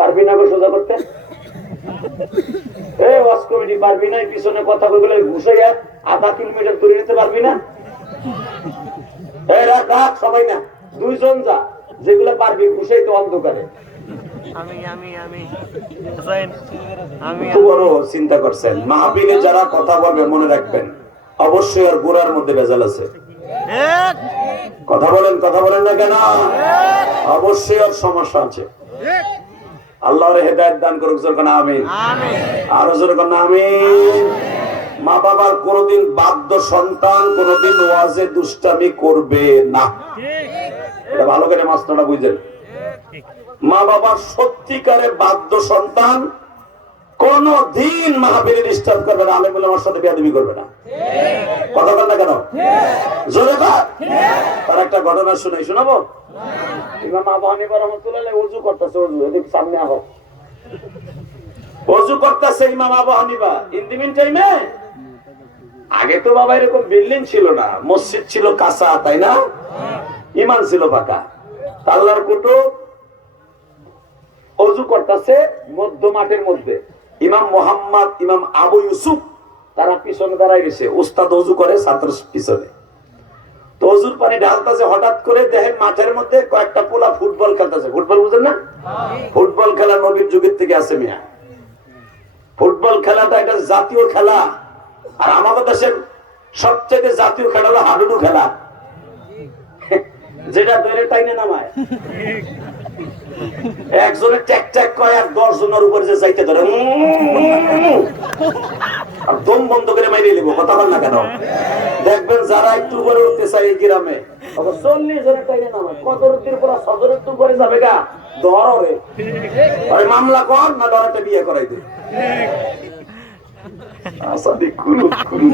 পারবি না সোজা করতে পারবি না পিছনে কথা বলে ঘুষাইয়া আধা কিলোমিটার দূরে নিতে পারবি না সবাই না দুইজন যা যেগুলো পারবি ঘুষাইতে অন্ধকারে বড় চিন্তা করছেন মাহফিলে যারা কথা বলবে মনে রাখবেন অবশ্যই আর গোড়ার মধ্যে ভেজাল আছে কথা বলেন না কেন অবশ্যই আর সমস্যা আছে আল্লাহর হেদায়েত দান করুক যখন আমিন আরো যখন আমিন মা বাবার কোনদিন বাধ্য সন্তান কোনদিন ওয়াজে দুষ্টামি করবে না এটা ভালো করে মাস্টারটা বুঝলেন মা বাবার সত্যিকারে বাধ্য সন্তান কোনদিন মাহফিলে ডিস্টার্ব করবে না আলেম ওলামার সাথে বেয়াদবি করবে না কথা বল না কেন জোরে কর তার একটা ঘটনা শোনাবো ইমাম আবু হানিফা রাহমাতুল্লাহ ওযু করতেছে এদিকে সামনে আহ ওযু করতেছে ইমাম আবু হানিফা ইন দি মিন টাইমে আগে তো বাবা এরকম বিল্ডিং ছিল না মসজিদ ছিল কাঁচা তাই না ইমান ছিল পাকা আল্লাহর কুতুব ওযু করতেছে মধ্য মাঠের মধ্যে ইমাম মুহাম্মদ ইমাম আবু ইউসুফ তারা পিছনে দাঁড়ায় গেছে উস্তাদ ওযু করে ছাত্র পিছনে তো ওযুর পানি ঢালতেছে হঠাৎ করে দেখেন মাঠের মধ্যে কয়েকটা পোলা ফুটবল খেলতেছে ফুটবল বুঝেন না ফুটবল খেলা নবীর যুগের থেকে আছে মিয়া ফুটবল খেলাটা এটা জাতীয় খেলা আর আমাদের দেশের সবচেয়ে জাতীয় খেলা হলো হাডুডু খেলা যেটা দৈরে টাইনে নামায় একজনের ট্যাক ট্যাক কয় আর 10 জনের উপরে যে যাইতে ধরে আর দম বন্ধ করে মাইরে নিব কথা বল না কেন দেখবেন যারা একটু উপরে উঠতে চায় এই গ্রামে 40 জনের টাইনে নামায় কত রুটির পর সদরের তো উপরে যাবে গা ধরে আরে মামলা কর না ধরতে বিয়ে করাই দে আসাদি কুলু কুলু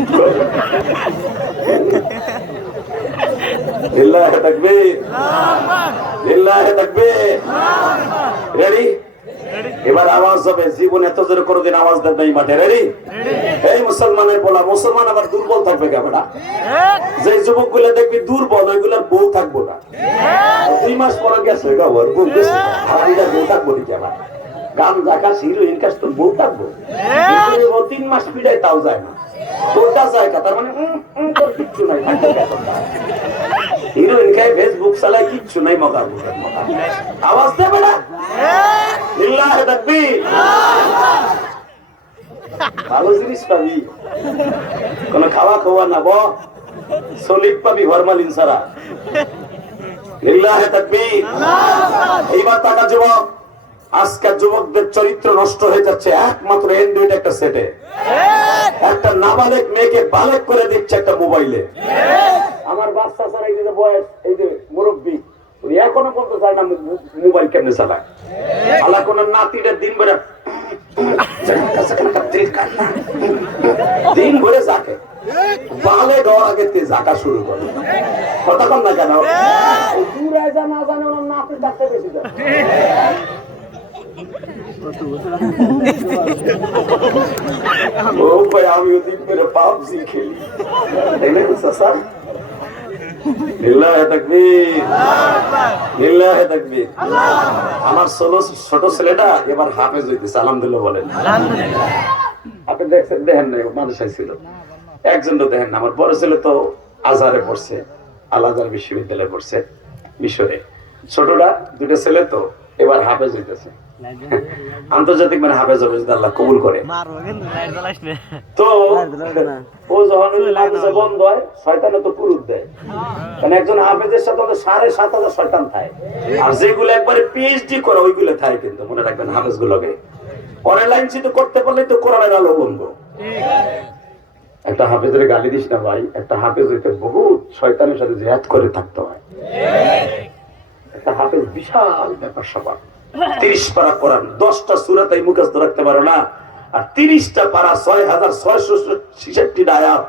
লিল্লাহি তাকবীর লিল্লাহি তাকবীর রেডি এবার আওয়াজ হবে জীবন এত জোরে কোনদিন আওয়াজ দেন নাই মাঠে রেডি এই মুসলমানের বলা মুসলমান আবার দুর্বল থাকবে কেমনটা যে যুবকগুলো দেখবি দুর্বল ওইগুলোর বউ থাকবো না 2 মাস পরে গেছে গাওয়ার বউ গেছে আর এটা বউ থাকবো না কেমন গান জাকা হিরোইন কাজ তো বউ থাকবো 3 মাস পিড়ায় তাও যায় না তোরটা যায় না তার মানে কিচ্ছু নাই হিরোইন খায় ফেসবুক চালায় কিচ্ছু নাই মগা আওয়াজ দেবে না লিল্লাহি তাকবীর ভালো জিনিস পাবি কোন খাওয়া খাওয়া না সলিড পাবি ফরমালিন ছাড়া লিল্লাহি তাকবীর এইবার টাকা যুবক আজকের যুবকদের চরিত্র নষ্ট হয়ে যাচ্ছে একমাত্র অ্যান্ড্রয়েড একটা সেটে একটা নাবালেক মেয়েকে বালেক করে দিচ্ছে একটা মোবাইলে আমার বাচ্চা ছাড়া এই যে বয়স এই যে মুরব্বী উনি এখনো পর্যন্ত জানে না মোবাইল কেমনে চালায় আল্লাহ কোন নাতিটা দিন ভরে দিন ভরে যাকে বালে দেওয়ার আগে জাকা শুরু করে কতক্ষণ না কেন দূরে যা না জানে ওনার নাতি ডাকতে বেশি যায় আমি দিন করে পাবজি খেলি আমার ছোট ছেলেটা এবার হাফেজ হইতেছে আলহামদুলিল্লাহ বলেন আপনি দেখছেন দেখেন না মাদ্রাসায় ছিল একজন তো দেখেন না আমার বড় ছেলে তো আজহারে পড়ছে আল আজহার বিশ্ববিদ্যালয়ে পড়ছে মিশরে। ছোটটা দুটো ছেলে তো এবার হাফেজ হইতেছে, আন্তর্জাতিক মানে হাফেজ হবে যদি আল্লাহ কবুল করে। তো ও যখন মাদ্রাসা বন্ধ হয় শয়তানে তো পুরুত দেয়, কারণ একজন হাফেজের সাথে 7,500 শয়তান থাকে, আর যেগুলো একবারে পিএইচডি করে ওইগুলো থাকে। কিন্তু মনে রাখবেন হাফেজ গুলোকে অনলাইন চিন্তা করতে পারলে তো কোরআনের আলো বন্ধ। একটা হাফেজের গালি দিস না ভাই, একটা হাফেজ হইতে বহুত শয়তানের সাথে জিহাদ করে থাকতে হয়। একটা হাফেজ বিশাল ব্যাপার স্যাপার, 30 পারা কোরআন, 10টা সূরা তাই মুখস্থ রাখতে পারে না, আর 30টা পারা 6,666 আয়াত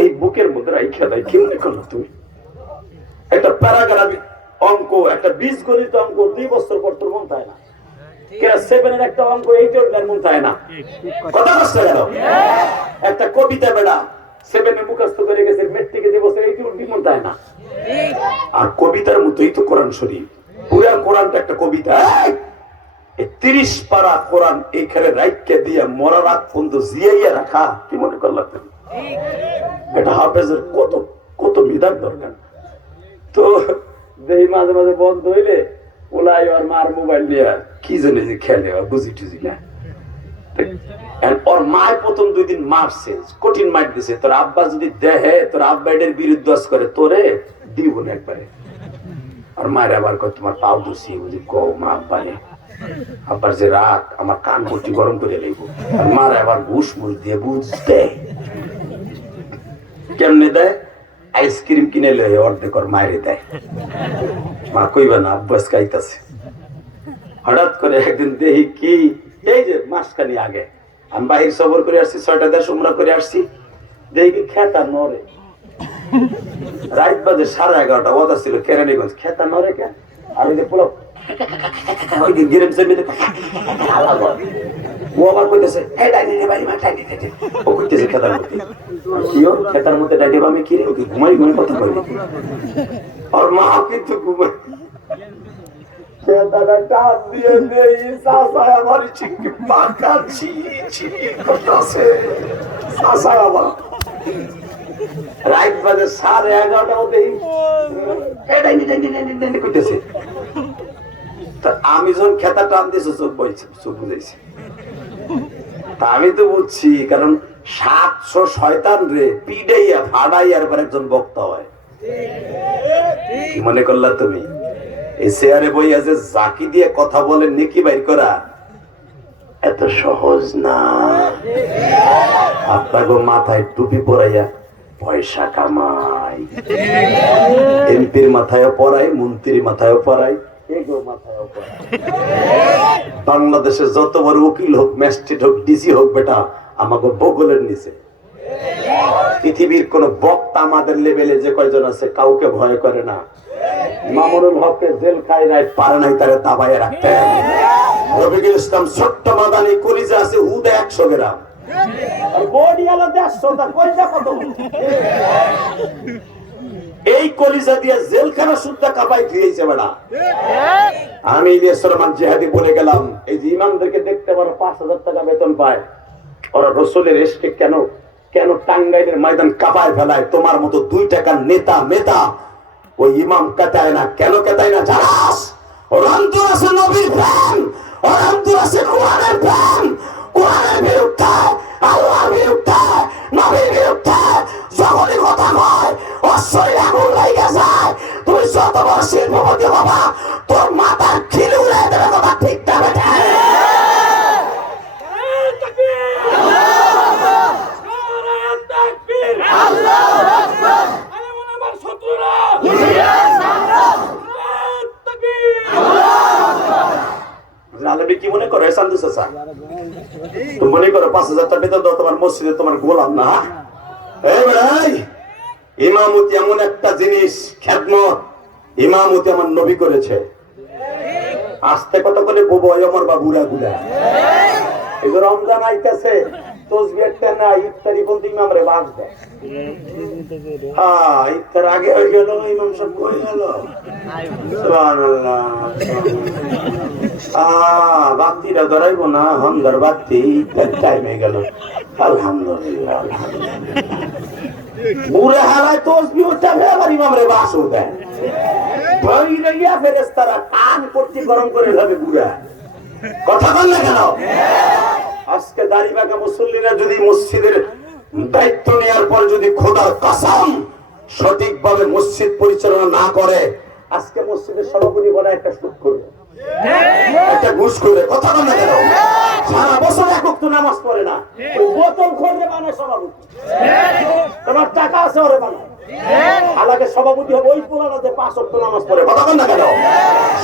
এই বুকের মধ্যে রাইখা দেয়। কি মনে করলো তুমি? একটা প্যারাগ্রাফ অঙ্ক, একটা বীজগণিত অঙ্ক 2 বছর পর তোর মন থাকে না, ক্লাস 7 এর একটা অঙ্ক 8 এর মন থাকে না, কথা কষ্ট গেল। একটা কবিতা বেড়া 7 এ মুখস্থ করে গেছে, মেট্রিকে যে বছর 8 এর মন থাকে না। আর কবিতার মতোই তো কোরআন শরীফ, পুরা কোরআনটা একটা কবিতা। 30 পারা কোরআন এইখানে রাইখা দিয়ে মরার আগ পর্যন্ত জিয়াইয়া রাখা, কি মনে করলাম? এটা হাফেজের কত কত বিধান দরকার। তো দেই মাঝে মাঝে বন্ধ হইলে ওলাই আর মার মোবাইল নিয়ে কি জানে যে খেলে, বুঝি টুঝি না। ওর মায় প্রথম 2 দিন মারছে, কঠিন মার দিছে। তোর আব্বা যদি দেহে, তোর আব্বা এটার বিরুদ্ধে করে তোরে দিব না একবারে। আর মায়ের আবার কয় তোমার পাও দোষী, বুঝি কও মা আব্বা নে। আব্বার যে রাগ, আমার কান পট্টি গরম করে লাগবো। আর মার আবার ঘুষ মুষ দিয়ে বুঝতে কেমনে দেয়, আইসক্রিম কিনে লয়ে অর্ধেক ওর মায়েরে দেয়। মা কইবা না আব্বাস খাইতাছে। হঠাৎ করে একদিন দেখি কি, এই যে মাসখানি আগে আমি বাহির সফর করে আসছি, 6টা দেশ উমরা করে আসছি, দেখি খেতা নরে। রাত বাজে 11:30 ওয়াদা ছিল কেরানীগঞ্জ, খেতা নরে কেন? আর ওই যে পোলাও ওই যে গিরেমসের মধ্যে ও আবার কইতেছে এই ডাইনি রে বাড়ি মা ডাইনি রে, ও কইতেছে খেতার মধ্যে কিও, খেতার মধ্যে ডাইনি আমি কি রে, ওকে ঘুমাই ঘুমাই কথা কই। আর মা কিন্তু ঘুমাই খেতাটা টান দিয়ে নেই, সাসায় আমার চিংড়ি পাকা ছি ছি করতেছে। সাসায় আমার রাত বাজে 11:30 দেই এই ডাইনি ডাইনি ডাইনি ডাইনি কইতেছে। তা আমি যখন খেতা টান দিয়েছে চোখ বইছে, চোখ বুঝাইছি। তা আমি তো বুঝছি, কারণ 700 শয়তান রে পিডাইয়া ফাড়াইয়ার পর একজন বক্তা হয়। কি মনে করলা তুমি? এই চেয়ারে বইয়া যে জাকি দিয়ে কথা বলে নেকি বাইর করা এত সহজ না। আপনাকে মাথায় টুপি পরাইয়া পয়সা কামাই, এমপির মাথায় পরাই, মন্ত্রীর মাথায় পরাই, বাংলাদেশে যত বড় উকিল হোক, ম্যাজিস্ট্রেট হোক, ডিসি হোক, বেটা আমাকে বগলের নিচে। পৃথিবীর কোন বক্তা আমাদের লেভেলে যে কয়জন আছে কাউকে ভয় করে না। মামুনুল হককে জেল খাই নাই, পারে নাই তারে দাবাইয়ে রাখতে। রফিকুল ইসলাম ছোট্ট মাদানি কলিজা আছে হুদা 100 গ্রাম, বডি আলো 150, তা কলিজা কত? এই কলিজা দিয়ে জেলখানা সুদ্ধা কাপাই দিয়েছে বেড়া। আমি ইলিয়াস রহমান জিহাদি বলে গেলাম, এই যে ইমামদেরকে দেখতে পারো 5,000 টাকা বেতন পায়, ওরা রসুলের এসকে কেন কেন টাঙ্গাইলের ময়দান কাপায় ফেলায়? তোমার মতো 2 টাকার নেতা মেতা ওই ইমাম কাটায় না। কেন কাটায় না জানাস? ওর অন্তর আছে নবীর প্রেম, ওর অন্তর আছে কোরআনের প্রেম। কোরআনের বিরুদ্ধে, আল্লাহর বিরুদ্ধে, নবীর বিরুদ্ধে যখনই কথা কয় ওর শরীরে আগুন লেগে যায়। তুই যত বড় শিল্পপতি বাবা, তোর মাথার খিল উড়ে দেবে, কথা ঠিক যাবে। কি মনে করো মনে করো 5,000 টাকা বেতন দাও, তোমার মসজিদে তোমার গোলাম না? ইমামতি এমন একটা জিনিস, খেদমত। ইমামতি আমার নবী করেছে। আস্তে কথা বলে বউ আমার বা বুড়া গুলা। এগুলো রমজান আইতেছে, ইফতারি বলতে ইমাম রে বাস দেয়। হ্যাঁ, ইফতার আগে হয়ে গেল, ইমাম সব কই গেল। বাতিটা ধরাইব না, হন্দার বাতি টাইম হয়ে গেল। আলহামদুলিল্লাহ, আলহামদুলিল্লাহ। বুড়ে হালায় তসবিহ উঠাবে আবার ইমামরে বাসও দেয়। ভৈরইয়া ফেরেশতারা কান করতে গরম করে যাবে বুড়া। কথা বল না কেন? আজকে দাড়িবাঁকা মুসল্লিরা যদি মসজিদের দায়িত্ব নেওয়ার পর যদি খোদার কসম সঠিকভাবে মসজিদ পরিচালনা না করে, আজকে মসজিদের সভাপতি বলে একটা সুদ করবে, একটা ঘুষ করবে। কথা বল না কেন? সারা বছর এক ওয়াক্ত নামাজ পড়ে না, বোতল খোলে বানায় সভাপতি। তোমার টাকা আছে ওরে বানায়, আলাদা সভাপতি হবে ওই পুরানাতে 5 ওয়াক্ত নামাজ পড়ে। কথা বল না কেন?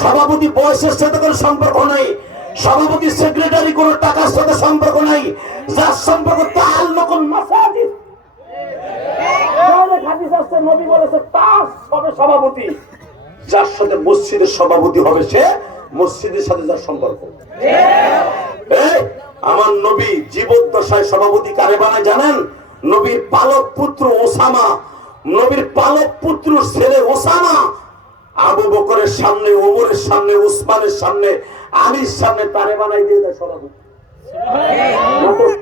সভাপতি বয়সের সাথে কোনো সম্পর্ক নাই, সভাপতি সেক্রেটারি কোনো টাকার সাথে সম্পর্ক নাই, যার সম্পর্ক তাআল্লুকুল মাসাজিদ। নবী বলেছে তার হবে সভাপতি, যার সাথে মসজিদের সভাপতি হবে সে মসজিদের সাথে যার সম্পর্ক। আমার নবী জীবদ্দশায় সভাপতি কারে বানায় জানেন? নবীর পালক পুত্র ওসামা, নবীর পালক পুত্র ছেলে ওসামা আবু বকরের সামনে, ওমরের সামনে, উসমানের সামনে, আলীর সামনে তারে বানাই দিয়ে দেয় সভাপতি।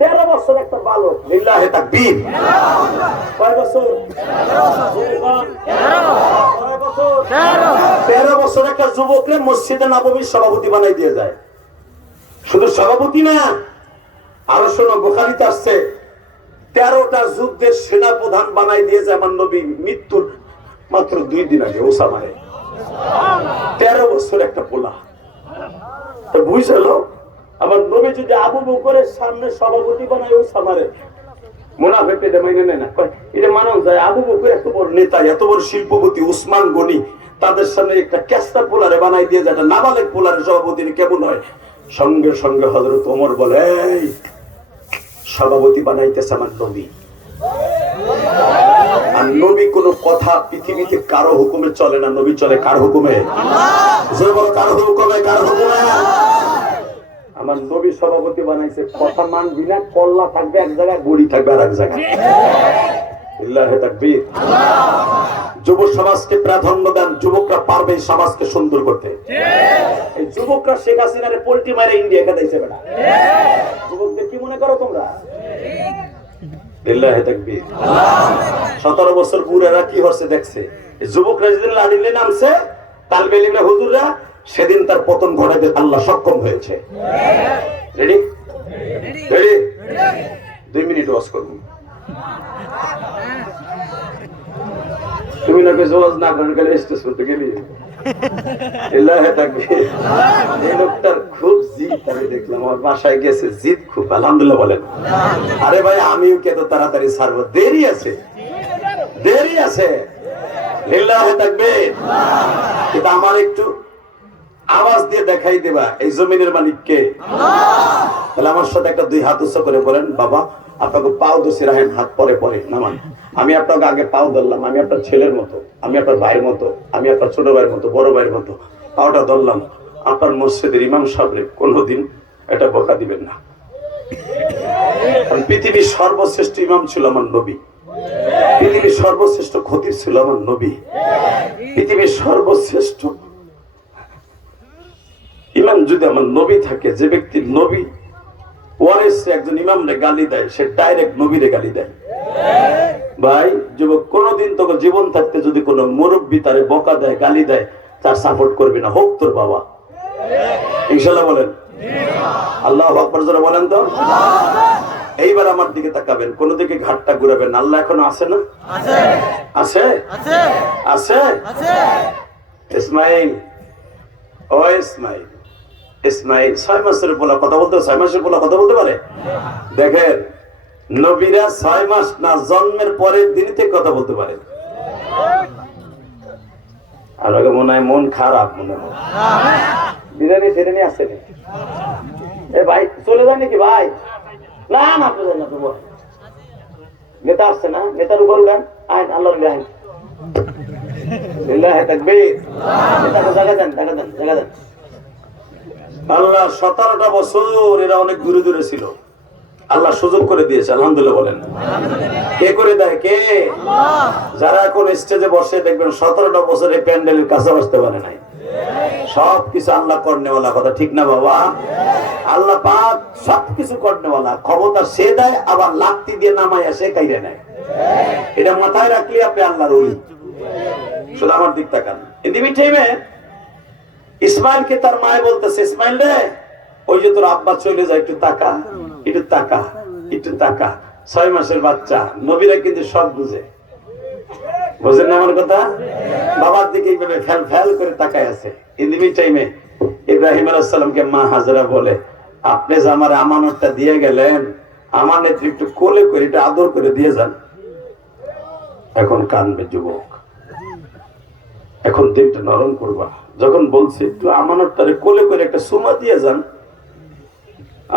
13 বছর একটা বালক। লিল্লাহে তাকবীর। কয় বছর? 13 বছর একটা যুবককে মসজিদে নববীর সভাপতি বানাই দিয়ে যায়। শুধু সভাপতি না, আরো শোনো, বুখারীতে আসছে 13টা যুদ্ধের সেনা প্রধান বানাই দিয়েছে আমার নবী মৃত্যুর মাত্র 2 দিন আগে। ওসামারে 13 বছর একটা পোলা। তো বুঝলো আমার নবী যদি আবু বকরের সামনে সভাপতি বানায় ওসামারে, মুনাফিকদের মাইনে নেয় না। এটা মানানো যায়? আবু বকর এত বড় নেতা, এত বড় শিল্পপতি, উসমান গনি, তাদের সামনে একটা ক্যাস্টা পোলারে বানাই দিয়ে যায়, নাবালেক পোলারে সভাপতি কেমন হয়? সঙ্গে সঙ্গে হযরত ওমর বলে, এই সভাপতি বানাইতেছে আমার নবী। আর নবী কোনো কথা পৃথিবীতে কারো হুকুমে চলে না, নবী চলে কার হুকুমে? কার হুকুমে? কার হুকুমে? আমার নবী সভাপতি বানাইছে, কথা মানবি না, কল্লা থাকবে এক জায়গায়, গড়ি থাকবে আর এক জায়গায়। লিল্লাহে তাকবীর। যুব সমাজকে প্রাধান্য দেন, যুবকরা পারবে সমাজকে সুন্দর করতে। এই যুবকরা শেখ হাসিনারে পোল্টি মারে ইন্ডিয়া খেদাইছে বেটা। যুবকদের কি মনে করো তোমরা? লিল্লাহে তাকবীর। 17 বছর বুড়ারা কি হচ্ছে দেখছে। যুবকরা যেদিন লাড়িলে নামছে, তালবে ইলমে হুজুররা, সেদিন তার পতন ঘটাতে আল্লাহ সক্ষম হয়েছে। রেডি? রেডি? 2 মিনিট ওয়াজ করব। তুমি নাকি ওয়াজ না করেন, গেলে স্টেজ করতে গেলি। লিল্লাহে তাকবীর। এই লোকটার খুব জিদ, আমি দেখলাম আমার বাসায় গেছে, জিদ খুব। আলহামদুলিল্লাহ বলেন। আরে ভাই, আমিও কে তো তাড়াতাড়ি ছাড়বো, দেরি আছে, দেরি আছে। লিল্লাহে তাকবীর। কিন্তু আমার একটু আওয়াজ দিয়ে দেখাই দেবা এই জমিনের মালিক কে। তাহলে আমার সাথে একটা 2 হাত উঁচু করে বলেন, বাবা আপনাকে পাও দোষী রাখেন, হাত পরে পরে নামান। আমি আপনাকে আগে পাও ধরলাম, আমি আপনার ছেলের মতো, আমি আপনার ভাইয়ের মতো, আমি আপনার ছোট ভাইয়ের মতো, বড় ভাইয়ের মতো পাওটা ধরলাম। আপনার মসজিদের ইমাম সাহেবরে কোনোদিন এটা বকা দিবেন না। পৃথিবীর সর্বশ্রেষ্ঠ ইমাম ছিল আমার নবী, পৃথিবীর সর্বশ্রেষ্ঠ খতিব ছিল আমার নবী, পৃথিবীর সর্বশ্রেষ্ঠ ইমাম যদি আমার নবী থাকে, যে ব্যক্তি নবী ওয়ারিস একজন ইমামরে গালি দেয়, সে ডাইরেক্ট নবীরে গালি দেয়। ভাই যুবক, কোনদিন তোকে জীবন থাকতে যদি কোনো মুরব্বী তারে বকা দেয়, গালি দেয়, তার সাপোর্ট করবি না, হোক তোর বাবা। ইনশাআল্লাহ বলেন। আল্লাহু আকবার জোরে বলেন তো। এইবার আমার দিকে তাকাবেন, কোন দিকে ঘাটটা ঘুরাবেন। আল্লাহ এখনো আছে না? আছে আছে আছে আছে। ইসমাইল, ও ইসমাইল, ইসমাইল 6 মাসের পোলা কথা বলতে, 6 মাসের পোলা কথা বলতে পারে? দেখেন, নবীরা 6 মাস না, জন্মের পরের দিন থেকে কথা বলতে পারে। আর আগে মনে হয় মন খারাপ, মনে হয় বিরিয়ানি ফিরিনি আসছে। এ ভাই চলে যায় নাকি ভাই? না না, নেতা আসছে না, নেতার উপর উঠান, আইন আল্লাহর আইন। লিল্লাহে তাকবীর। নেতাকে জায়গা দেন, জায়গা দেন, জায়গা দেন। আল্লাহ 17টা বছর এরা অনেক দূরে দূরে ছিল, আল্লাহ সুযোগ করে দিয়েছে। আলহামদুলিল্লাহ বলেন। কে করে দেয়? কে? যারা এখন স্টেজে বসে দেখবেন 17টা বছরে প্যান্ডেলের কাছে বসতে পারে নাই। সবকিছু আল্লাহ করনেওয়ালা, কথা ঠিক না বাবা? আল্লাহ পাক সবকিছু করনেওয়ালা, ক্ষমতা সে দেয়, আবার লাত্তি দিয়ে নামায় সে কাইরে নেয়। এটা মাথায় রাখলে আপনি আল্লাহর ওলি। শুধু আমার দিক তাকান। ইদিমি টাইমে ইসমাইলকে তার মায়ে বলতেছে, ইসমাইল রে, ওই যে তোর আব্বা চলে যায়, একটু তাকা, একটু তাকা, একটু তাকা। 6 মাসের বাচ্চা, নবীরা কিন্তু সব বুঝে, বুঝেন না আমার কথা? বাবার দিকে এইভাবে ফেল ফেল করে তাকায় আছে। ইদিমি টাইমে ইব্রাহিম আলাইহিস সালামকে মা হাজরা বলে, আপনি যে আমার আমানতটা দিয়ে গেলেন, আমার নেত্রী একটু কোলে করে একটু আদর করে দিয়ে যান। এখন কানবে যুবক, এখন দিনটা নরম করবা। যখন বলছে একটু আমানতটারে কোলে করে একটা সুমা দিয়ে যান,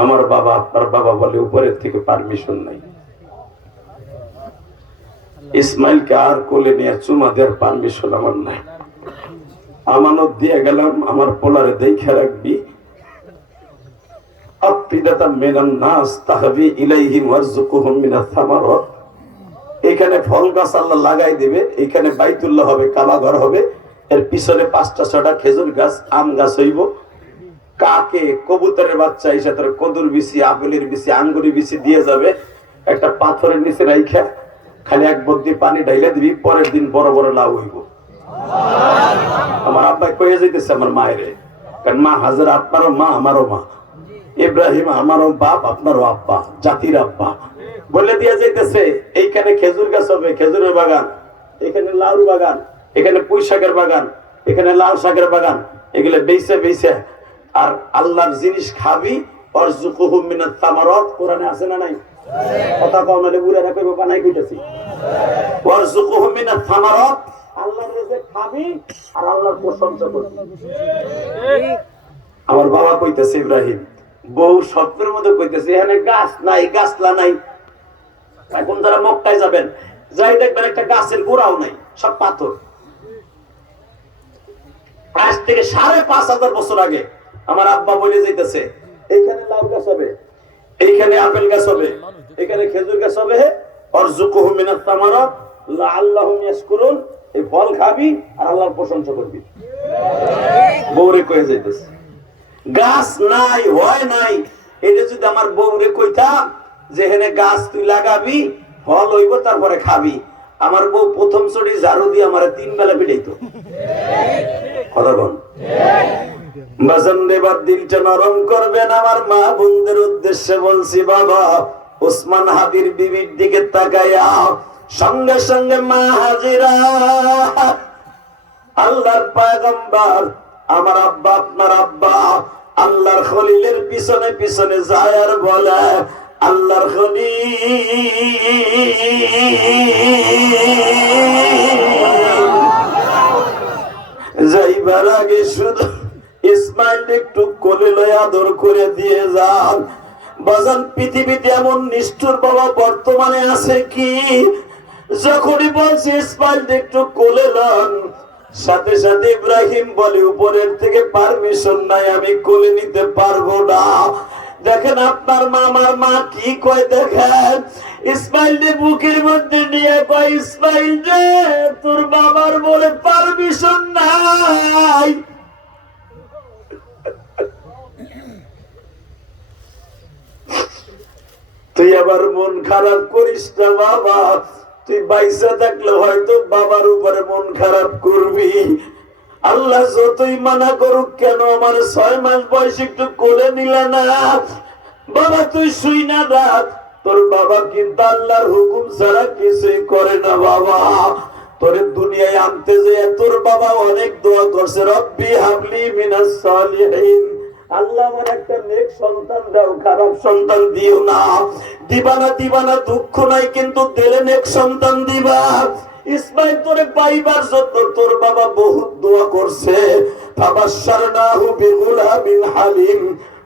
আমার বাবা আপনার বাবা বলে উপরের থেকে পারমিশন নাই। ইসমাইলকে আর কোলে নিয়ে চুমা দেওয়ার পারমিশন আমার নাই। আমানত দিয়ে গেলাম, আমার পোলারে দেখে রাখবি। এখানে ফল গাছ আল্লাহ লাগাই দেবে, এখানে বাইতুল্লাহ হবে, কাবা ঘর হবে, এর পিছনে 5টা-6টা খেজুর গাছ, আম গাছ হইব। কাকে কবুতরের বাচ্চা এসে তোর কদুর বিচি, আপেলের বিচি, আঙ্গুরি বিচি দিয়ে যাবে। একটা পাথরের নিচে রাইখা খালি এক বদ্দি পানি ঢাইলে দিবি, পরের দিন বড় বড় লাউ হইব। আমার আব্বা কয়ে যাইতেছে আমার মায়ের, কারণ মা হাজারা আপনারও মা, আমারও মা। ইব্রাহিম আমারও বাপ, আপনারও আব্বা, জাতির আব্বা বলে দিয়ে যাইতেছে। এইখানে খেজুর গাছ হবে, খেজুরের বাগান, এখানে লাউর বাগান, এখানে পুঁই শাকের বাগান, এখানে লাল শাকের বাগান। এগুলো বেইছে বেইছে আর আল্লাহর জিনিস খাবি। অরযুকুহুম মিনাত তামারাত, কোরআনে আছে না নাই? কথা কও নালে বুড়া রাখবে বানাই কইতাছি। অরযুকুহুম মিনাত তামারাত, আল্লাহর রিজিক খাবি আর আল্লাহর প্রশংসা করবি। আমার বাবা কইতেছে, ইব্রাহিম বউ স্বপ্নের মধ্যে কইতেছে, এখানে গাছ নাই, গাছলা নাই। এখন যারা মক্কায় যাবেন, যাই দেখবেন একটা গাছের গোড়াও নাই, সব পাথর। আজ থেকে 5,500 বছর আগে আমার আব্বা বলে যাইতেছে, এইখানে লাউ গাছ হবে, এইখানে আপেল গাছ হবে, এখানে খেজুর গাছ হবে। অরযুকুহুম মিনাত তামারাত লাআল্লাহুম ইয়াশকুরুন, এই ফল খাবি আর আল্লাহর প্রশংসা করবি। বউরে কয়ে যাইতেছে, গাছ নাই, হয় নাই। এটা যদি আমার বউরে কইতাম যে এখানে গাছ তুই লাগাবি, ফল হইব, তারপরে খাবি, আমার বউ প্রথম চড়ি ঝাড়ু দিয়ে আমার 3 বেলা পিটাইতো। বাজান দেবার দিলটা নরম করবেন। আমার মা বোনদের উদ্দেশ্যে বলছি, বাবা ওসমান হাদির বিবির দিকে তাকায়া সঙ্গে সঙ্গে মা হাজিরা, আল্লাহর পয়গম্বর, আমার আব্বা, আপনার আব্বা, আল্লাহর খলিলের পিছনে পিছনে যায় আর বলে, আল্লাহর খলিল যাইবার আগে শুধু ইসমাইল একটু কোলে লয়ে আদর করে দিয়ে যান। বাজান পৃথিবীতে এমন নিষ্ঠুর বাবা বর্তমানে আছে কি, যখনই বলছে ইসমাইল একটু কোলে লন, সাথে সাথে ইব্রাহিম বলে উপরের থেকে পারমিশন নাই, আমি কোলে নিতে পারবো না। দেখেন আপনার মা, আমার মা কি কয় দেখেন, ইসমাইল বুকের মধ্যে নিয়ে কয়, ইসমাইল রে তোর বাবার বলে পারমিশন নাই। তুই আবার মন খারাপ করিস না বাবা, তুই বাইসা থাকলে হয়তো বাবার উপরে মন খারাপ করবি। আল্লাহ যতই মানা করুক কেন, আমার 6 মাস বয়স একটু কোলে নিলে না। বাবা তুই শুই না রাত, তোর বাবা কিন্তু আল্লাহর হুকুম ছাড়া কিছুই করে না। বাবা তোরে দুনিয়ায় আনতে যে তোর বাবা অনেক দোয়া করছে, রব্বি হাবলি মিনাস সালিহিন, আল্লাহ আমার একটা নেক সন্তান দাও, খারাপ সন্তান দিও না। দিবানা দিবানা দুঃখ নাই, কিন্তু দিলে নেক সন্তান দিবা। ইসমাইল তোরে পাইবার জন্য তোর বাবা বহুত দোয়া করছে। ফাবাশশারনাহু বিগুলামিন হালিম,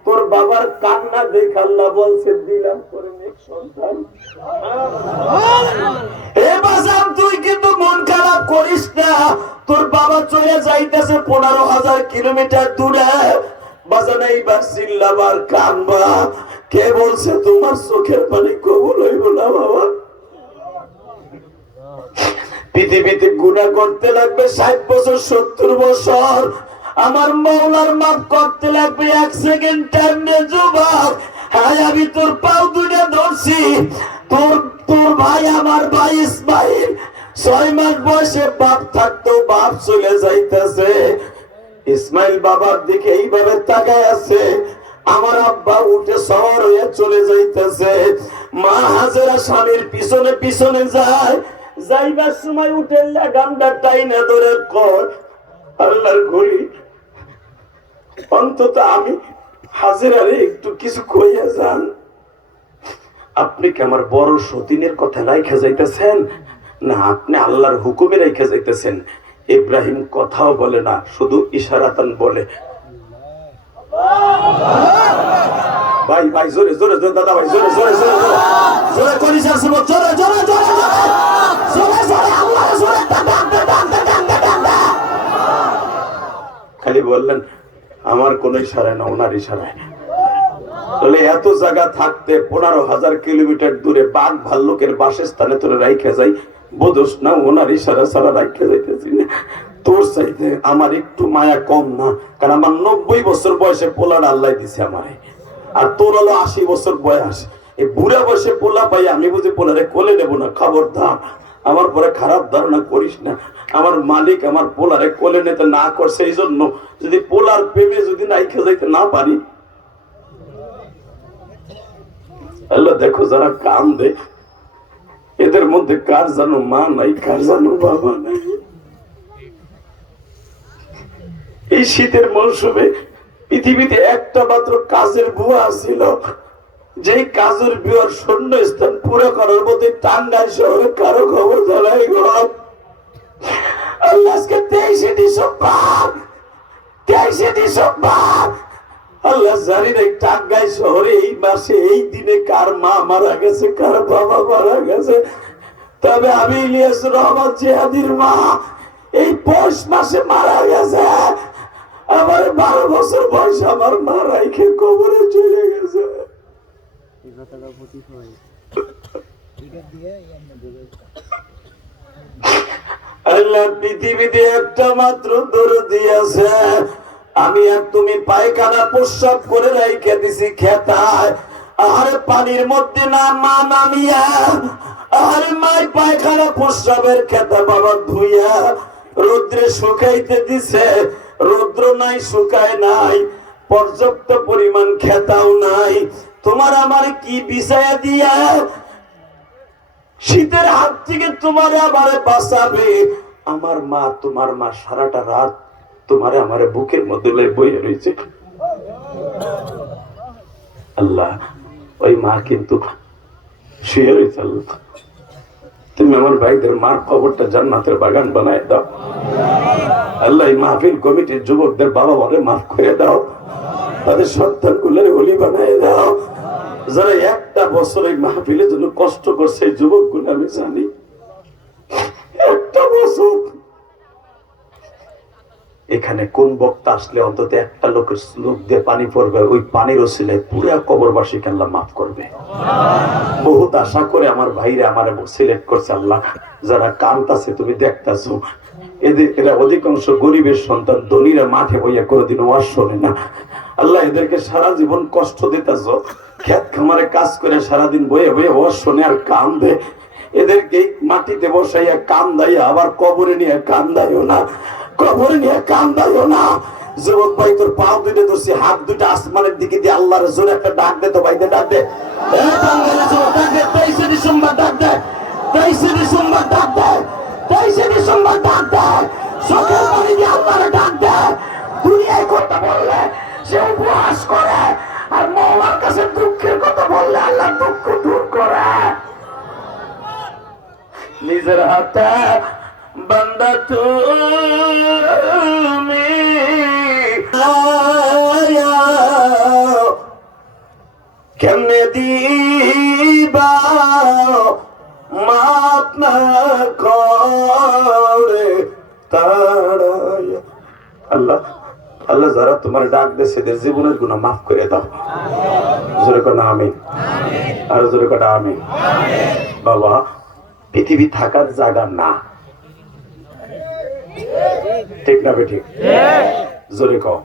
তোর বাবার কান্না দেখে আল্লাহ বলছে দিলাম তোরে নেক সন্তান। এ বাজান তুই কিন্তু মন খারাপ করিস না, তোর বাবা চলে যাইতেছে 15,000 কিলোমিটার দূরে। বাজান এইবার চিল্লাবার কানবা, কে বলছে তোমার চোখের পানি কবুল হইব না বাবা? পৃথিবীতে গুনাহ করতে লাগবে 60 বছর 70 বছর, আমার মাওলার মাফ করতে লাগবে 1 সেকেন্ড টাইম নে যুবক। হ্যাঁ আমি তোর পাও দুটা ধরছি। তোর তোর ভাই আমার ভাই ইসমাইল 6 মাস বয়সে বাপ থাকতো, বাপ চলে যাইতেছে। ইসমাইল বাবার দিকে এইভাবে তাকায় আছে। আমার আব্বা উঠে সওয়ার হয়ে চলে যাইতেছে। মা হাজেরা স্বামীর পিছনে পিছনে যায়। যাইবার সময় উঠে লাগামটা টাইনা ধরে কর, আল্লাহর গলি অন্তত আমি হাজেরারে একটু কিছু কইয়া যান। আপনি কি আমার বড় সতীনের কথা রাইখা যাইতেছেন, না আপনি আল্লাহর হুকুমে রাইখা যাইতেছেন? ইব্রাহিম কথাও বলে না, শুধু ইশারাতান বলে। ভাই ভাই জোরে জোরে জোরে, দাদা ভাই জোরে জোরে জোরে জোরে করিস, আসবো জোরে জোরে জোরে জোরে জোরে আল্লাহ জোরে। খালি বললেন আমার কোন ইশারায় না, ওনার ইশারায়। তাহলে এত জায়গা থাকতে 15,000 কিলোমিটার দূরে বাঘ ভাল্লুকের বাসস্থানে তোরে রাইখা যাই, বোধস না ওনার ইশারা ছাড়া রাইখা যাইতেছি না। তোর চাইতে আমার একটু মায়া কম না, কারণ আমার 90 বছর বয়সে পোলার আল্লাহ দিছে আমারে, আর তোর হলো 80 বছর বয়স। এই বুড়া বয়সে পোলা পাই আমি বুঝি পোলারে কোলে নেবো না। খবরদার আমার পরে খারাপ ধারণা করিস না। আমার মালিক আমার পোলারে কোলে নিতে না করছে, এই জন্য যদি পোলার প্রেমে যদি রাইখা যাইতে না পারি। আল্লাহ দেখো যারা কাম দে এদের মধ্যে কার জানো মা নাই, কার জানো বাবা নাই। এই শীতের মৌসুমে পৃথিবীতে একটা মাত্র কাজের বুয়া ছিল, যে কাজের বুয়ার শূন্য স্থান পুরো করার মধ্যে টাঙ্গাইল শহরে কারো খবর জানাই গো। আল্লাহ আজকে 23শে ডিসেম্বর আল্লাহ জানি না টাঙ্গাইল শহরে এই মাসে এই দিনে কার মা মারা গেছে, কার বাবা মারা গেছে। তবে আমি ইলিয়াস রহমান জিহাদির মা এই পৌষ মাসে মারা গেছে। আমার 12 বছর বয়স আমার মা রাইখে কবরে চলে গেছে। আল্লাহ পৃথিবীতে একটা মাত্র দরদি আছে, আমি আর তুমি পায়খানা প্রস্রাব করে রাইখে দিছি খেতায়। আর পানির মধ্যে না মা নামিয়া, আর মাই পায়খানা প্রস্রাবের খেতা বাবা ধুইয়া রৌদ্রে শুকাইতে দিছে। রৌদ্র নাই, শুকায় নাই, পর্যাপ্ত পরিমাণ খেতাও নাই। তোমার আমার কি বিছায়া দিয়া শীতের হাত থেকে তোমার আমারে বাঁচাবে? আমার মা, তোমার মা সারাটা রাত তোমারে আমারে বুকের মধ্যে বইয়ে রয়েছে। আল্লাহ ওই মা কিন্তু শুয়ে রয়েছে। আল্লাহ তুমি আমার ভাইদের মার খবরটা জান্নাতের বাগান বানায় দাও। আল্লাহ এই মাহফিল কমিটির যুবকদের বাবা মারে মাফ করে দাও, তাদের সন্তান গুলোর ওলি বানায় দাও। যারা একটা বছর এই মাহফিলের জন্য কষ্ট করছে এই যুবক গুলো আমি জানি। একটা বছর এখানে কোন বক্তা আসলে অন্তত একটা লোকের লোক দিয়ে পানি পড়বে, ওই পানির ওসিলায় পুরা কবরবাসীকে আল্লাহ মাফ করবে। বহুত আশা করে আমার ভাইরা আমার সিলেক্ট করছে। আল্লাহ যারা কান্তাছে তুমি দেখতেছো, এরা অধিকাংশ গরিবের সন্তান, ধনীরা মাঠে বইয়া কোনোদিন ওয়াজ শোনে না। আল্লাহ এদেরকে সারা জীবন কষ্ট দিতেছ, খেত খামারে কাজ করে সারাদিন বয়ে বয়ে ওয়াজ শোনে আর কান্দে। এদেরকে মাটিতে বসাইয়া কান্দাইয়া আবার কবরে নিয়ে কান্দাইও না, কবরে নিয়ে কান্দাইও না। যুবক ভাই তোর পাও দুটো ধরছি, হাত দুটো আসমানের দিকে দিয়ে আল্লাহর জোরে একটা ডাক দে তো ভাইদের ডাক দে। 23শে ডিসেম্বর ডাক দে, 23শে ডিসেম্বর ডাক দে, 23শে ডিসেম্বর ডাক দে। চোখের পানি দিয়ে আল্লাহর ডাক দে। দুনিয়ায় কথা বললে সে উপহাস করে, আর মওলার কাছে দুঃখের কথা বললে আল্লাহ দুঃখ দূর করে। নিজের হাতে বান্দা তুমি কেমনে দিবা মাপ না করে তাড়ায়া। আল্লাহ আল্লাহ যারা তোমার ডাক দে সেদের জীবনের গুনাহ মাফ করে দাও। জোরে কোনা আমিন, আর জোরে কোনা আমিন। বাবা পৃথিবী থাকার জায়গা না, ঠিক না বেঠিক? জোরে কও,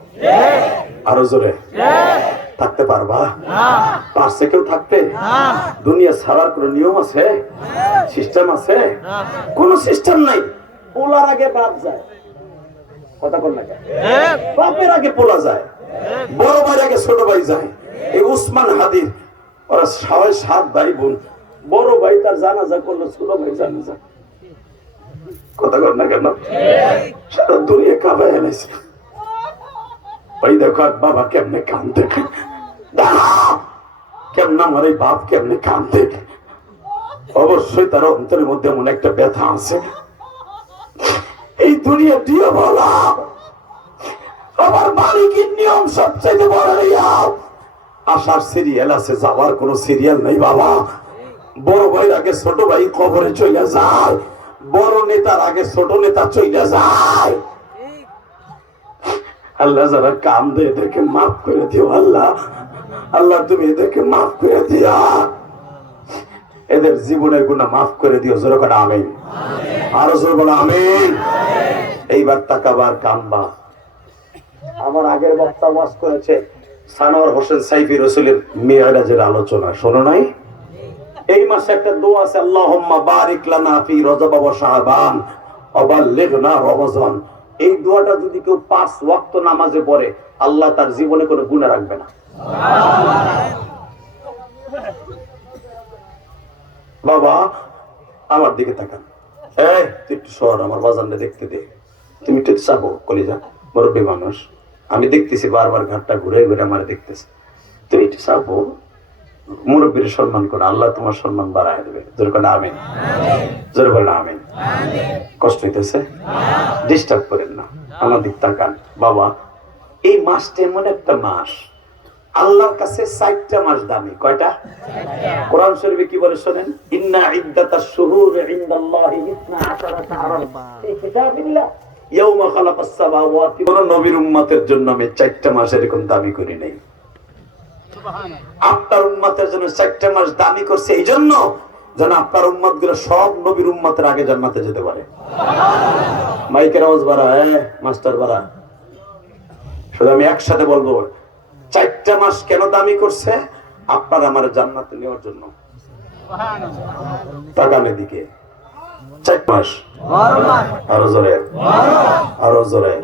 আরো জোরে। থাকতে পারবা? পারছে কেউ থাকতে? দুনিয়া ছাড়ার কোন নিয়ম আছে, সিস্টেম আছে? কোন সিস্টেম নাই। পোলার আগে বাপ যায়, কথা বল না, বাপের আগে পোলা যায়, বড় ভাই আগে ছোট ভাই যায়। এই উসমান হাদির ওরা 6-7 ভাই বোন, বড় ভাই তার জানাজা করলো, ছোট ভাই জানাজা, কথা বল না কেন? সারা দুনিয়া কাঁপায় এনেছে। ওই দেখো বাবা কেমনে কান্দে, কেমন আমার এই বাপ কেমনে কান্দে। অবশ্যই তার অন্তরের মধ্যে এমন একটা ব্যথা আছে। এই দুনিয়া দিয়ে বলা আমার মালিকের নিয়ম সবচেয়ে বড় নিয়ম। আসার সিরিয়াল আছে, যাওয়ার কোন সিরিয়াল নেই বাবা। বড় ভাইয়ের আগে ছোট ভাই কবরে চলে যায়, বড় নেতার আগে ছোট নেতা চলে যায়। আল্লাহ যারা কাম দেয় এদেরকে মাফ করে দিও আল্লাহ। আল্লাহ তুমি এদেরকে মাফ করে দিয়া, এদের জীবনের গুনাহ মাফ করে দিও। জোরে করে আমিন, আরো জোরে বলো আমিন। এইবার তাকাবার কামবা। আমার আগের বক্তা ওয়াজ করেছে সানোয়ার হোসেন সাইফি রাসূলের মিরাজের আলোচনা, শোনো নাই? এই মাসে একটা দোয়া আছে, আল্লাহুম্মা বারিক লানা ফি রজব ওয়া শাবান ওয়া বাল্লিগনা রমজান। এই দোয়াটা যদি কেউ 5 ওয়াক্ত নামাজে পড়ে, আল্লাহ তার জীবনে কোনো গুনাহ রাখবে না। বাবা আমার দিকে তাকান, এই তুই একটু সর, আমার বাজানটা দেখতে দে। তুমি একটু চাবো কলিজা, মুরব্বী মানুষ, আমি দেখতেছি বারবার ঘাটটা ঘুরে ঘুরে আমার দেখতেছে। তুমি একটু চাবো, মুরব্বীর সম্মান করো, আল্লাহ তোমার সম্মান বাড়ায় দেবে। জোরে করে আমিন, জোরে বলে আমিন। কষ্ট হইতেছে? ডিস্টার্ব করেন না, আমার দিক তাকান। বাবা এই মাসটা এমন একটা মাস, আল্লাহর কাছে 4টা মাস দামি। কয়টা? কোরআন শরীফে কি বলে শোনেন, ইন্না ইদ্দাতাশ শুহুর ইনদাল্লাহি 12 শাহরান ফি কিতাবিল্লাহ ইয়াওমা খালাকাস সামাওয়াতি। কোন নবীর উম্মতের জন্য আমি 4টা মাস এরকম দামি করি নাই। আপনার উম্মতের জন্য 4টা মাস দামি করছে এই জন্য যেন আপনার উম্মত গুলো সব নবীর উম্মতের আগে জান্নাতে যেতে পারে। মাইকের আওয়াজ বাড়া, মাস্টার বাড়া। শুধু আমি একসাথে বলবো, 4টা মাস কেন দামি করছে? আপনার আমার জান্নাতে নেওয়ার জন্য। তাকানের দিকে 4 মাস, আরো জোরে, আরো জোরে,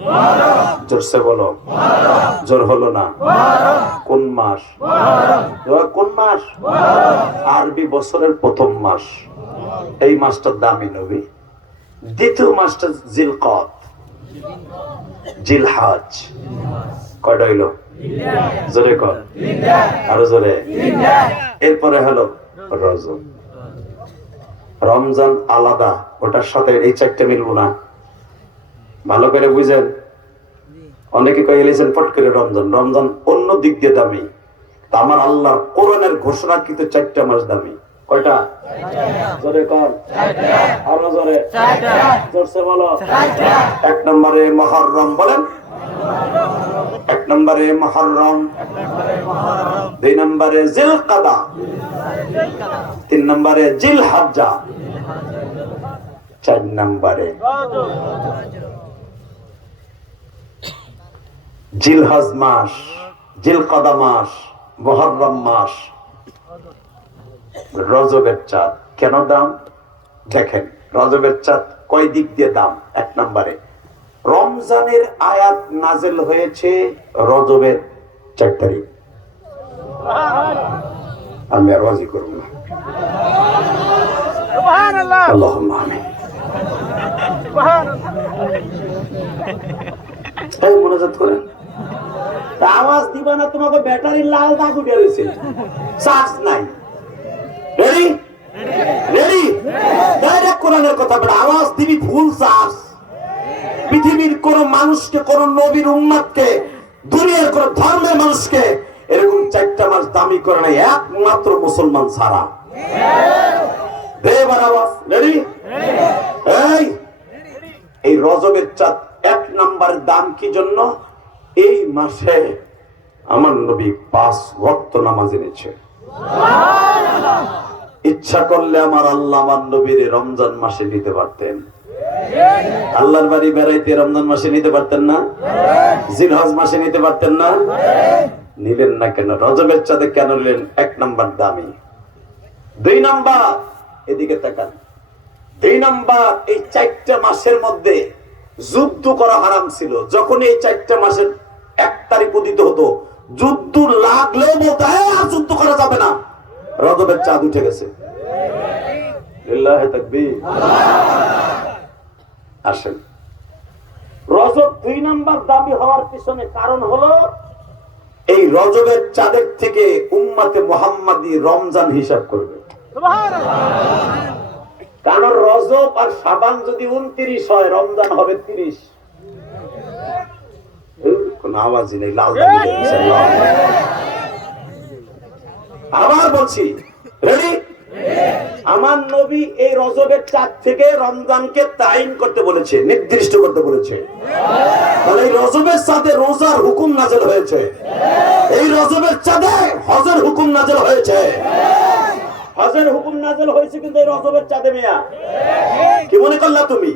জোরসে বলো, জোর হলো না। কোন মাস? কোন মাস? আরবি বছরের প্রথম মাস। এই মাসটার দামি নবী। দ্বিতীয় মাসটা জিলকদ, জিলহজ। কয়টা হইল? জোরে কর, আরো জোরে। এরপরে হলো রজব। রমজান আলাদা, ওটার সাথে এই 4টা মিলবো না। ভালো করে বুঝেন। অনেকে কয়েছেন ফট করে রমজান, রমজান অন্য দিক দিয়ে দামি। তা আমার আল্লাহর কোরআনের ঘোষণা কিন্তু 4টা মাস দামি। কয়টা? জোরে কর, আরো জোরে, জোরসে বলো। 1 নম্বরে মুহররম, বলেন 1 নম্বরে মুহররম, 2 নম্বরে জিলকাদা, 3 নম্বরে জিলহজ্জা, 4 নম্বরে জিলহজ মাস, জিলকাদা মাস, মুহররম মাস, রজবের চাঁদ। কেন দাম? দেখেন রজবের চাঁদ কয় দিক দিয়ে দাম। 1 নম্বরে রমজানের আয়াত নাজেল হয়েছে রজবের 4 তারিখ। আমি আর ওয়াজি করব না, আল্লাহুম্মা আমিন। এই মুনাজাত করেন, আওয়াজ দিবা না, তোমাকে ব্যাটারি লাল দাগ উঠে রয়েছে, চার্জ নাই। রেডি? রেডি? ডাইরেক্ট কোরআনের কথা বলে আওয়াজ দিবি ফুল চার্জ। পৃথিবীর কোন মানুষকে, কোন নবীর উম্মতকে, দুনিয়ার কোন ধর্মের মানুষকে এরকম 4টা মাস দামি করে নাই, একমাত্র মুসলমান ছাড়া। এবার আওয়াজ রেডি? এই রজবের চাঁদ 1 নম্বরের দাম কি জন্য? এই মাসে আমার নবী 5 ওয়াক্ত নামাজ এনেছে। ইচ্ছা করলে আমার আল্লাহ আমার নবীর রমজান মাসে নিতে পারতেন। আল্লাহর বাড়ি বেড়াইতে রমজান মাসে নিতে পারতেন না? জিলহজ মাসে নিতে পারতেন না? নিলেন না কেন? রজবের চাঁদে কেন নিলেন? 1 নাম্বার দামি। 2 নাম্বার, এদিকে তাকান। 2 নাম্বার, এই 4টা মাসের মধ্যে যুদ্ধ করা হারাম ছিল। যখন এই 4টা মাসের 1 তারিখ উদিত হতো, যুদ্ধ লাগলেও বলতে আর যুদ্ধ করা যাবে না, রজবের চাঁদ উঠে গেছে। লিল্লাহি তাকবীর। আসেন, রজব 2 নাম্বার দাবি হওয়ার পিছনে কারণ হলো এই রজবের চাঁদের থেকে উম্মতে মুহাম্মাদি রমজান হিসাব করবে। কারণ রজব আর শাবান যদি 29 হয়, রমজান হবে 30। কোন আওয়াজই নেই, লাল আবার বলছি, রেডি? আমার নবী এই রজবের চাঁদ থেকে রমজানকে তাইন করতে বলেছে, নির্দিষ্ট করতে বলেছে। তাহলে এই রজবের চাঁদে রোজার হুকুম নাযিল হয়েছে, এই রজবের চাঁদে হজের হুকুম নাযিল হয়েছে। হজের হুকুম নাযিল হয়েছে কিন্তু এই রজবের চাঁদে। মিয়া কি মনে করলা তুমি?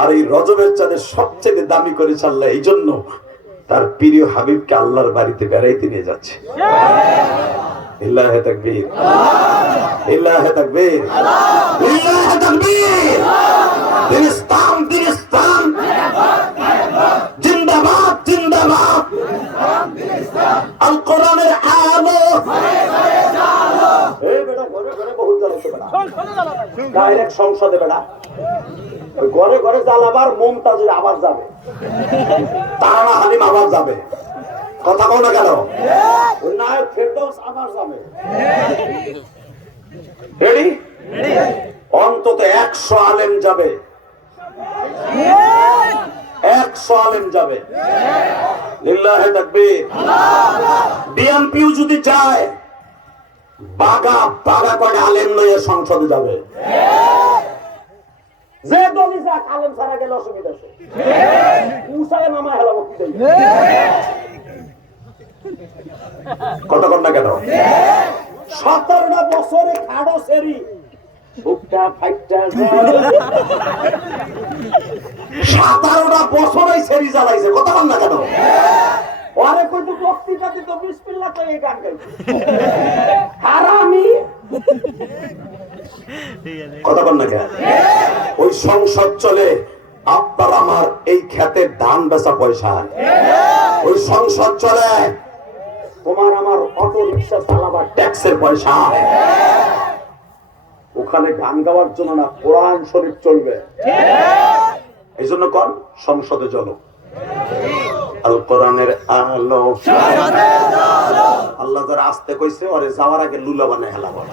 আর এই রজবের চাঁদে সবচেয়ে দামি করেছে আল্লাহ, এই জন্য তার প্রিয় হাবিবকে আল্লাহর বাড়িতে বেড়াইতে নিয়ে যাচ্ছে। লিল্লাহি তাকবীর, লিল্লাহি তাকবীর, লিল্লাহি তাকবীর। দিনিস্তান, দিনিস্তান জিন্দাবাদ, জিন্দাবাদ। আল কোরআনের আলো। এই বেটা ঘরে ঘরে বহুত জ্বালাতে বেটা, ডাইরেক্ট সংসদে বেটা, ঘরে ঘরে জ্বালাবার। মুমতাজের আবার যাবে, তারা হালিম আবার যাবে। কথা কও না কেন? নায়ক ফেরদৌস আবার যাবে। রেডি? অন্তত 100 আলেম যাবে, 100 আলেম যাবে। লিল্লাহি তাকবীর। বিএনপিও যদি যায়, বাগা বাগা করে আলেম লইয়া সংসদে যাবে। যে দলই যাক, আলেম ছাড়া গেলে অসুবিধা আছে। উসায় নামায় হেলাম কি দেই। কথা কন না কেন? 17টা বছরে খাড়ো সেরি বুকটা ফাইটটা 17টা বছরে সেরি জ্বালাইছে। কথা কন না কেন? ওরে কত বক্তৃতা দিত, বিসমিল্লাহ কই গান গাইছে হারামি। কথা কন না কেন? ওই সংসদ চলে আপনার আমার এই খেতের ধান বেচা পয়সা। ওই সংসদ চলে তোমার আমার অটো রিক্সা চালাবার ট্যাক্সের পয়সা। ওখানে গান গাওয়ার জন্য না, কোরআন শরীফ চলবে। এই জন্য কর সংসদে চলো। আল কোরআনের আলো। আল্লাহ যারা আসতে কইছে ওরে যাওয়ার আগে লুলা বানায় হেলা বলে।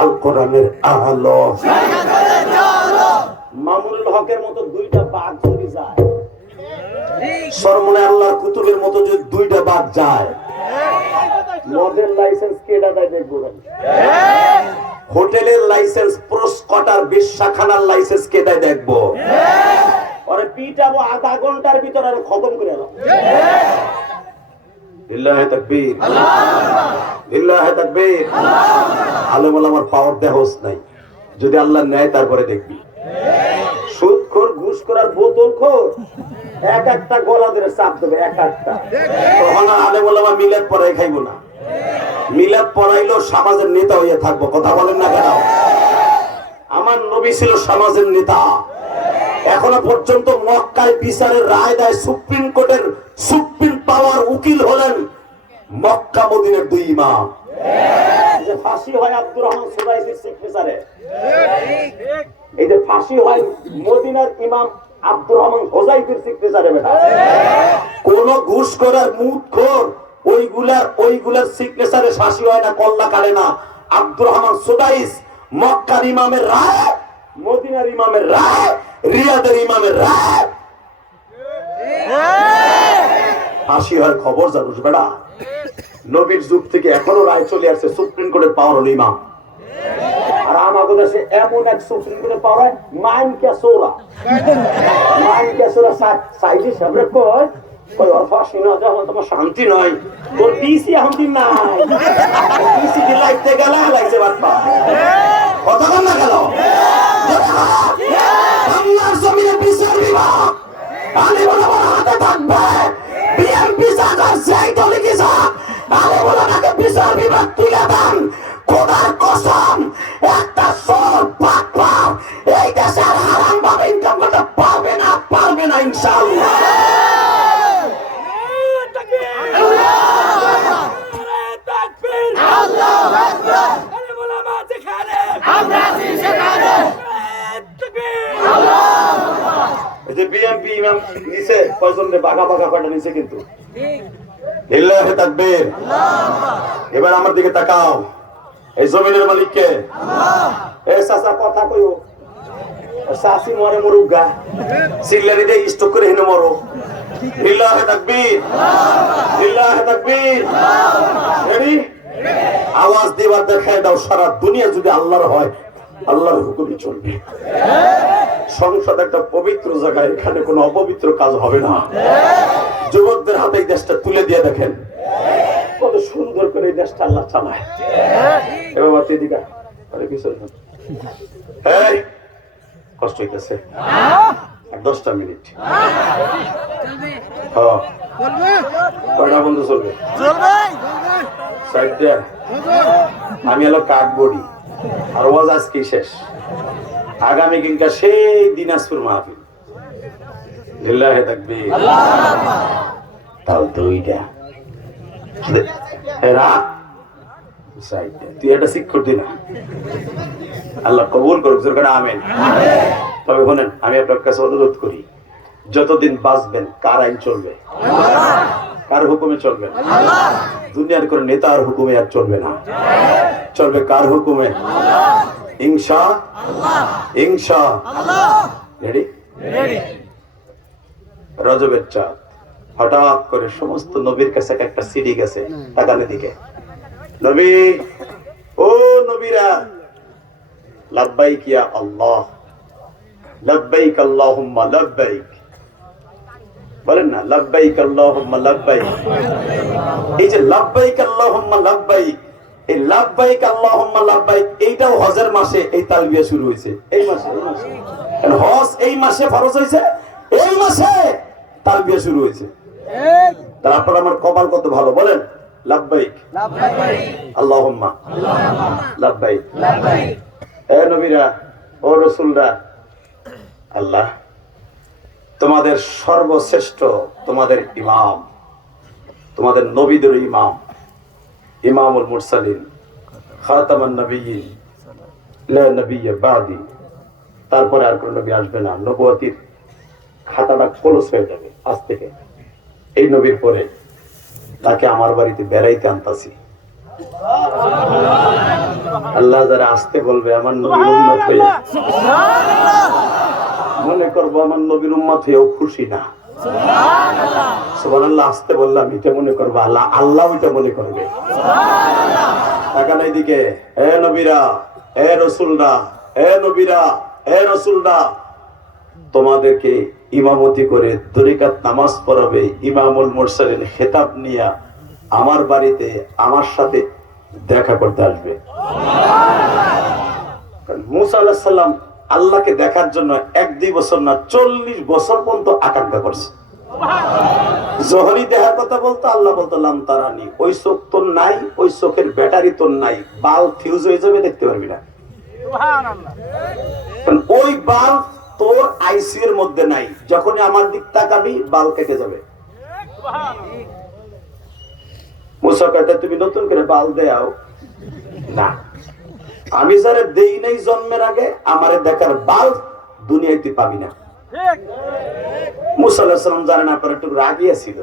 আল কোরআনের আলো। মামুনুল হকের মতো 2টা বাঘ যদি যায়, সরমনে আল্লাহর কুতুবের মতো যদি 2টা বাঘ যায়, মদের লাইসেন্স কেডা দেয় দেখবো। হোটেলের লাইসেন্স, প্রস্কটার বিশ্বাখানার লাইসেন্স কে দেয় দেখবো। ওরে পিটাবো আধা ঘন্টার ভিতর আর খতম করে এলাম। লিল্লাহি তাকবীর, লিল্লাহি তাকবীর। আলেম ওলামার পাওয়ার দেহস নাই, যদি আল্লাহ নেয় তারপরে দেখবি। সুদখোর, ঘুষখোর আর বোতলখোর এক একটা গলা ধরে চাপ দেবে, এক একটা। তখন আলেম ওলামা মিলাদ পড়াই খাইবো না। মিলাদ পড়াইলেও সমাজের নেতা হইয়া থাকবো। কথা বলেন না কেন? আমার নবী ছিল সমাজের নেতা। এখনো পর্যন্ত মক্কায় বিচারের রায় দেয়, সুপ্রিম কোর্টের সুপ্রিম পাওয়ার উকিল হলেন মক্কা মদিনার 2 ইমাম। যে ফাঁসি হয় আব্দুর রহমান সুদাইসির সিগনেচারে, এই যে ফাঁসি হয় মদিনার ইমাম আব্দুর রহমান হোজাইফির সিগনেচারে। বেটা কোন ঘুষ করার মুখখোর ওইগুলার সিগনেচারে ফাঁসি হয় না, কল্লা কাটে না। আব্দুর রহমান সুদাইস মক্কার ইমামের রায়, মদিনার ইমামের রায়, রিয়াদের ইমামের রায় ফাঁসি হয়। খবর জানুস বেড়া, নবীর যুগ থেকে এখনো রায় চলে আসছে। সুপ্রিম কোর্টের পাওয়ার হলো ইমাম। আর আমাদের দেশে এমন এক সুপ্রিম কোর্টের পাওয়ার হয় মাইন ক্যাসোরা। মাইন ক্যাসোরা সাইডে সামনে কয় ফাঁসি না যখন তোমার শান্তি নয়, তোর পিসি এখন দিন নাই, পিসি দিন লাগতে গেলে লাগছে বাপ্পা। কথা কন না গেল? বাংলার জমিনে বিচার বিভাগ আলিম ওলামার হাতে থাকবে। বিএনপি জাগার যেই দলে কি যাক আলে বলে নাকি বিচার বিভাগ তুলে দেন। খোদার কসম একটা চোর বাটপার এই দেশের হারাম ভাবে ইনকাম করতে পারবে না ইনশাআল্লাহ। বিএনপি ইমাম নিচে কয়জন বাঘা কয়টা নিচে কিন্তু লিল্লাহি তাকবীর। এবার আমার দিকে তাকাও, এই জমিনের মালিককে এই চাচা কথা কইও, চাচি মরে মরুক গা, সিল্লারি দিয়ে স্টক করে হেনে মরো। লিল্লাহি তাকবীর, লিল্লাহি তাকবীর। রেডি? আওয়াজ দিবার দেখায় দাও, সারা দুনিয়া যদি আল্লাহর হয় আল্লাহর হুকুমে চলবে। সংসদ একটা পবিত্র জায়গা, এখানে কোনো অপবিত্র কাজ হবে না। যুবকদের হাতে এই দেশটা তুলে দিয়ে দেখেন কত সুন্দর করে এই দেশটা আল্লাহ চালায়। এবার দিদিকা কষ্ট হইতেছে 10টা মিনিট কয়টা বন্ধু চলবে? আমি হলো কাঠবড়ি আর ওয়াজ আজকে শেষ। আগামী দিনটা সেই দিনাজপুর মাহফিল। লিল্লাহি তাকবীর। তাও দুইটা তুই এটা শিখ করতি না, আল্লাহ কবুল করুক, আমিন। তবে শোনেন, আমি আপনার কাছে অনুরোধ করি, যতদিন বাঁচবেন কার আইন চলবে? কার হুকুমে চলবেন? দুনিয়ার কোন নেতার হুকুমে আর চলবে না, চলবে কার হুকুমে? ইনশাআল্লাহ। রেডি? রজবের চাঁদ হঠাৎ করে সমস্ত নবীর কাছে একটা সিডি গেছে। তাকালে দিকে নবী, ও নবীরা, লাব্বাইক ইয়া আল্লাহ, লাব্বাইক আল্লাহুম্মা লাব্বাইক। বলেন না লাব্বাইক আল্লাহুম্মা লাব্বাইক। এই যে লাব্বাইক আল্লাহুম্মা লাব্বাইক, এই লাব্বাইক আল্লাহুম্মা লাব্বাইক এইটাও হজের মাসে এই তালবিয়া শুরু হয়েছে। এই মাসে হজ এই মাসে ফরজ হয়েছে, এই মাসে তালবিয়া শুরু হয়েছে। তারপর আমার কপাল কত ভালো, বলেন লাব্বাইক আল্লাহুম্মা লাব্বাইক। এ নবীরা, ও রাসূলরা, আল্লাহ তোমাদের সর্বশ্রেষ্ঠ, তোমাদের ইমাম, তোমাদের নবীদের ইমাম, ইমামুল মুরসালিন, খাতামান নবিয়্যিন, লা নবিয়্য বাদি। তারপরে আর কোন নবী আসবে না, নবুয়তির খাতাটা ক্লোজ হয়ে যাবে আজ থেকে। এই নবীর পরে তাকে আমার বাড়িতে বেড়াইতে আনতাছি। আল্লাহ যারা আসতে বলবে আমার নবীর উম্মত হয়ে, মনে করবো আমার নবীর উম্মত হয়েও খুশি না। সুবহানাল্লাহ। আসতে বললাম এটা মনে করবো আল্লাহ, আল্লাহ ওইটা মনে করবে। তাকান এইদিকে, হে নবীরা, হে রাসূলরা, হে নবীরা, হে রাসূলরা, তোমাদেরকে ইমামতি করে দুরিকাত নামাজ পড়াবে ইমামুল মুরসালিন খেতাব নিয়ে আমার বাড়িতে আমার সাথে দেখা করতে আসবে। মুসা আলাইহিস সালাম আল্লাহকে দেখার জন্য 1-2 বছর না 40 বছর পর্যন্ত আকাঙ্ক্ষা করছে। জোহরি দেখার কথা বলতো, আল্লাহ বলতো লাম তারানি, ওই চোখ তোর নাই, ওই চোখের ব্যাটারি তোর নাই, বাল ফিউজ হয়ে যাবে, দেখতে পারবি না। ওই বাল তোর আইসি এর মধ্যে নাই, যখনই আমার দিক তাকাবি বাল কেটে যাবে। মুসা কইতে তুমি নতুন করে বাল দেও না, আমি যারে দেই নাই জন্মের আগে আমারে দেখার বাল দুনিয়াতে পাবি না। মুসা আলাইহিস সালাম জানেন না, পরে একটু রাগিয়া ছিল,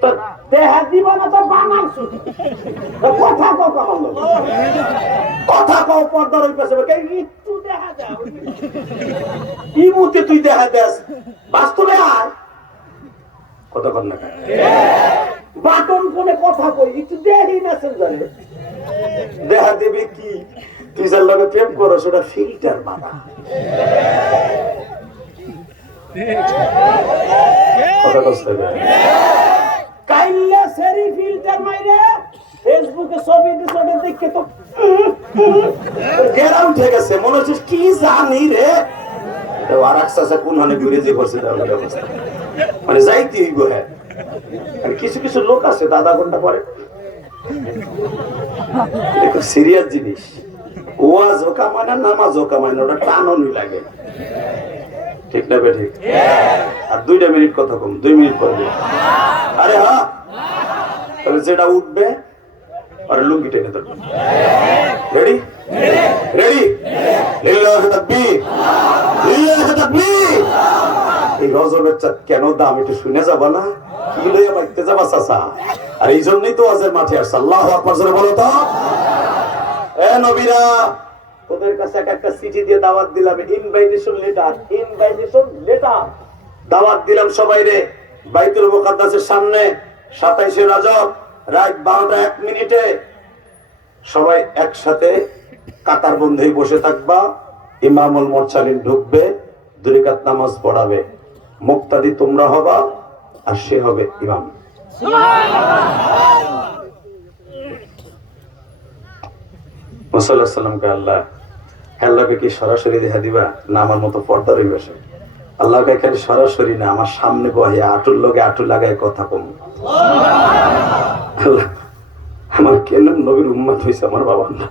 তো দেহা দিবানা তো বানাইছো, কথা কথা বলো, কথা কও পর্দার ওই পাশে, একটু দেখা দাও, ইমুতে তুই দেখা দেস, বাস্তবে আর কথা কর না, বাটন ফোনে কথা কই, একটু দেরি মেসেজ জানে, দেখা দেবে কি তুই যার লগে প্রেম করো সেটা ফিল্টার বানা। কথা কইছে না, কাইল্লা সেরি ফিল্টার মাইরে ফেসবুকে ছবি দিছড়ে দেখে তো গেরা উঠে গেছে, মনে হচ্ছে কি জানি রে, তো আরেকসাসে কোন হনে ঘুরে যে বসে দাও অবস্থা, মানে যাইতে হইব। হ্যাঁ আর কিছু কিছু লোক আছে আধা ঘন্টা পরে, সিরিয়াস জিনিস, ওয়াজও কামায় না নামাজও কামায় না, ওটা টাননই লাগে, ঠিক না বে ঠিক? আর 2 মিনিট কথা কম, 2 মিনিট পরে আরে হ্যাঁ, তাহলে যেটা উঠবে আর লুঙ্গি টেনে ধরবে। রেডি রেডি, লিল্লাহি তাকবীর, লিল্লাহি তাকবীর। এই রজবের চাঁদ কেন দাম একটু শুনে যাবা না? কি লইয়া বাইতে যাবা চাচা? আর এই জন্যই তো ওয়াজের মাঠে আসছে। আল্লাহু আকবার জোরে বলো তো। এ নবীরা, ওদের কাছে একটা চিঠি দিয়ে দাওয়াত দিলাম, ইনভাইটেশন লেটার, ইনভাইটেশন লেটার। দাওয়াত দিলাম সবাই রে বাইতুল মুকাদ্দাসের সামনে 27শে রজব রাত 12টা 1 মিনিটে সবাই একসাথে কাতার বন্ধে বসে থাকবা। ইমামুল মুরসালিন ঢুকবে, 2 রাকাত নামাজ পড়াবে, মুক্তাদি তোমরা হবা আর সে হবে ইমাম। মুসাল্লাহ সাল্লামকে আল্লাহকে কি সরাসরি দেখা দিবা না আমার মতো পর্দা রইবে? আল্লাহকে এখানে সরাসরি না, আমার সামনে বহে আটুর লগে আটু লাগায় কথা কম। আল্লাহ আমার কেন নবীর উম্মত হয়েছে আমার বাবার না,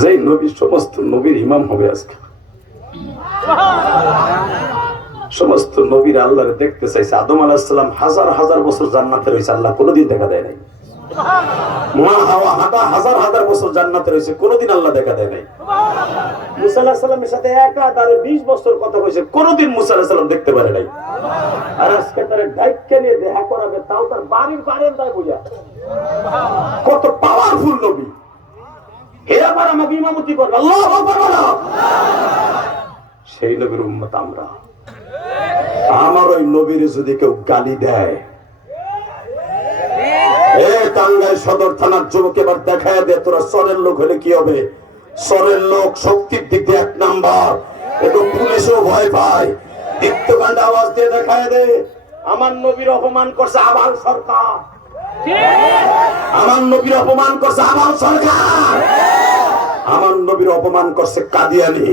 যেই নবীর সমস্ত নবীর ইমাম হবে আজকে। সমস্ত নবীর আল্লাহরে দেখতে চাইছে। আদম আলাইহিস সালাম হাজার হাজার বছর জান্নাতে রয়েছে, আল্লাহ কোনোদিন দেখা দেয় নাই। মা হাওয়া হাজার হাজার বছর জান্নাতে রয়েছে, কোনোদিন আল্লাহ দেখা দেয় নাই। মুসা আলাইহিস সালামের সাথে একাধারে 20 বছর কথা কইছে, কোনোদিন মুসা আলাইহিস সালাম দেখতে পারে নাই। আর আজকে তার দায়িত্ব নিয়ে দেখা করাবে, তাও তার বাড়ির বারান্দায় বুঝা। কত পাওয়ারফুল নবী! হে আবার আমাকে ইমামতি করবে, আল্লাহু আকবার বলো। সেই নবীর উম্মত আমরা। আমার ওই নবীর যদি কেউ গালি দেয়, টাঙ্গাইল সদর থানার যুবক এবার দেখায় দে তোরা চরের লোক হলে কি হবে। চরের লোক শক্তির দিক দিয়ে 1 নাম্বার, একটু পুলিশও ভয় পায়। দীপ্তকাণ্ড আওয়াজ দিয়ে দেখায় দে আমার নবীর অপমান করছে আবাল সরকার, আমার নবীর অপমান করছে আবাল সরকার, আমার নবীর অপমান করছে কাদিয়ানি।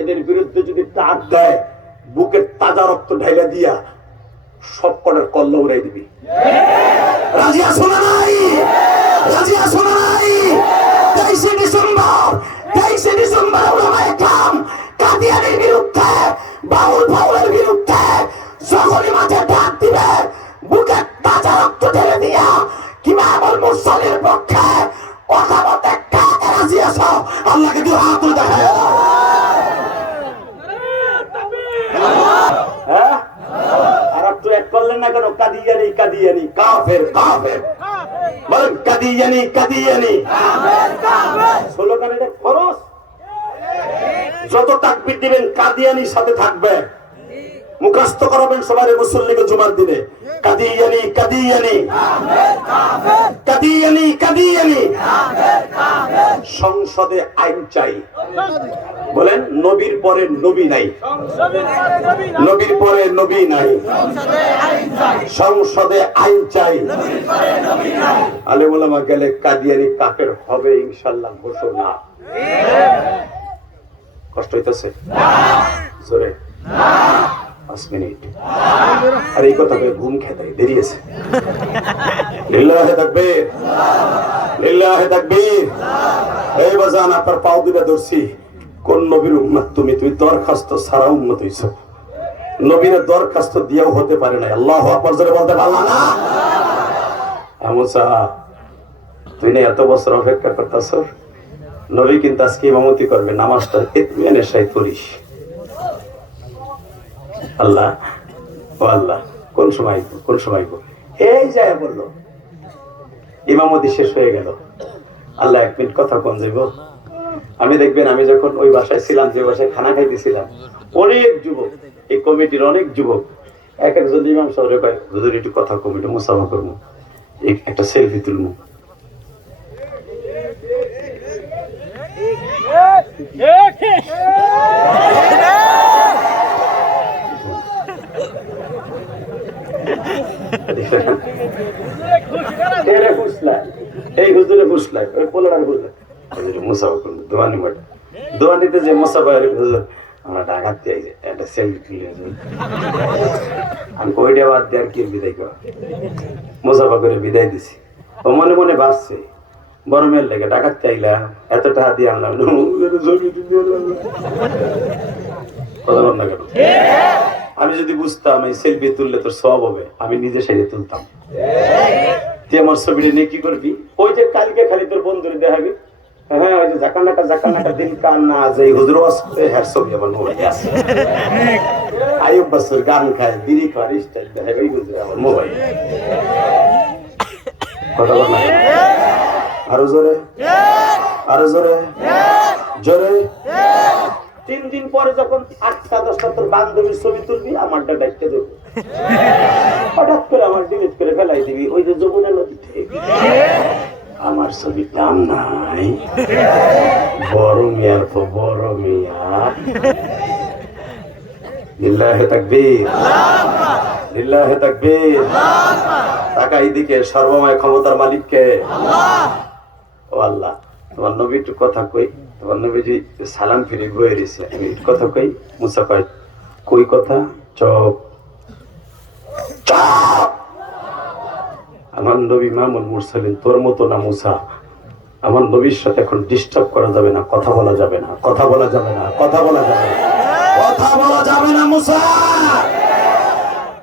এদের বিরুদ্ধে যদি ডাক দেয়, বুকের তাজা রক্ত ঢাইলা দিয়া সব কটার কল্লা উড়াই দিবি। রাজি আছো না নাই? রাজি আছো না নাই? 23শে ডিসেম্বর ওলামায়ে কেরাম কাদিয়ানির বিরুদ্ধে, বাউল ফাউলের বিরুদ্ধে যখনই মাঠে ডাক দিবে, বুকের তাজা রক্ত ঢেলে দিয়া ইমামুল মুরসালিনের পক্ষে কথা বলতে কাকে রাজি আছো? আল্লাহকে দিয়ে হাত তুলে দেখায়। আর একটু এক করলেন না কেন? কাদিয়ানি কাদিয়ানি, কাফের কাফের, বলেন কাদিয়ানি কাদিয়ানি। স্লোগান এটা খরচ। যত তাকবীর দিবেন কাদিয়ানির সাথে থাকবে। মুখস্থ করাবেন সবাই মুসল্লিকে জুমার দিনে, কাদিয়ানি কাদিয়ানি কাদিয়ানি কাদিয়ানি। সংসদে আইন চাই, বলেন নবীর পরে নবী নাই, নবীর পরে নবী নাই, সংসদে আইন চাই। আলেম ওলামা গেলে কাদিয়ানি কাফের হবে ইনশাআল্লাহ ঘোষণা। কষ্ট হইতেছে জোরে 5 মিনিট। আর এই কথা ঘুম খেতে দেরি আছে। লিল্লাহি তাকবীর, লিল্লাহি তাকবীর। এই বাজান আপনার পাও দিবে ধরছি। কোন নবীর উম্মত তুমি? তুমি দরখাস্ত ছাড়া উম্মত হইছো। নবীর দরখাস্ত দিয়েও হতে পারে না। আল্লাহু আকবার জোরে বলতে পারলা না? মুসা, তুই না এত বছর অপেক্ষা করতেছ, নবী কিন্তু আজকে ইমামতি করবে, নামাজটা ইতমিনানের সাথে পড়িস। আল্লাহ ও আল্লাহ, কোন সময় কোন সময় এই যায় বললো, ইমামতি শেষ হয়ে গেল। আল্লাহ 1 মিনিট কথা কোন যাইব। আমি দেখবেন, আমি যখন ওই বাসায় ছিলাম, যে বাসায় খানা খাইতেছিলাম, অনেক যুবক, এই কমিটির অনেক যুবক এক একজন ইমাম সাহেব কয়, হুজুর একটু কথা কম, একটু মুসাফা করবো, একটা সেলফি তুলবো। এই হুজুরে ফুসলাই, ওই পোলার হুজুর মুসাফা করবো, দোয়ানি মাঠ দোয়ানিতে যে মুসাফা হুজুর আমরা ঢাকাতে একটা সেলফি তুলে আমি কইটা বাদ দিয়ে আর কি বিদায় করা মুসাফা করে বিদায় দিছি। ও মনে মনে ভাবছে বড় মেয়ের লেগে ডাকাত চাইলাম, এত টাকা দিয়ে আনলাম না কেন? আমি যদি বুঝতাম এই সেলফি তুললে তোর সব হবে, আমি নিজে সেরে তুলতাম। তুই আমার ছবিটা নিয়ে কি করবি? ওই যে কালকে খালি তোর বন্ধুরে দেখাবি, হ্যাঁ ওই যে জাকানাকা দিন কান না যে হুজুর আসছে হ্যার ছবি আমার মোবাইলে আছে। আইয়ুব বাসুর গান খায়, বিড়ি খায়, স্টাইল দেখায়, ওই হুজুর আমার মোবাইল। কথা বল না, আরো জোরে, আরো জোরে, জোরে। 3 দিন পরে যখন 8টা 10টা তোর বান্ধবীর ছবি তুলবি, আমারটা দায়িত্ব দেবো। হঠাৎ করে আমার ডিলিট করে ফেলাই দিবি ওই যে যমুনা নদীতে। আমার ছবির দাম নাই, বড় মিয়ার তো বড় মিয়া। লিল্লাহে তাকবীর, লিল্লাহে তাকবীর। টাকা এইদিকে, সর্বময় ক্ষমতার মালিককে ও আল্লাহ। তোমার নবী একটু কথা কই, তোমার নবীজি সালাম ফিরে বয়ে দিছে, আমি একটু কথা কই। মুসা কয় কই কথা? Chop chop. আমার নবী ইমামুল মুরসালিন, তোর মতো না মুসা। আমার নবীর সাথে এখন ডিস্টার্ব করা যাবে না, কথা বলা যাবে না, কথা বলা যাবে না, কথা বলা যাবে না, কথা বলা যাবে না মুসা।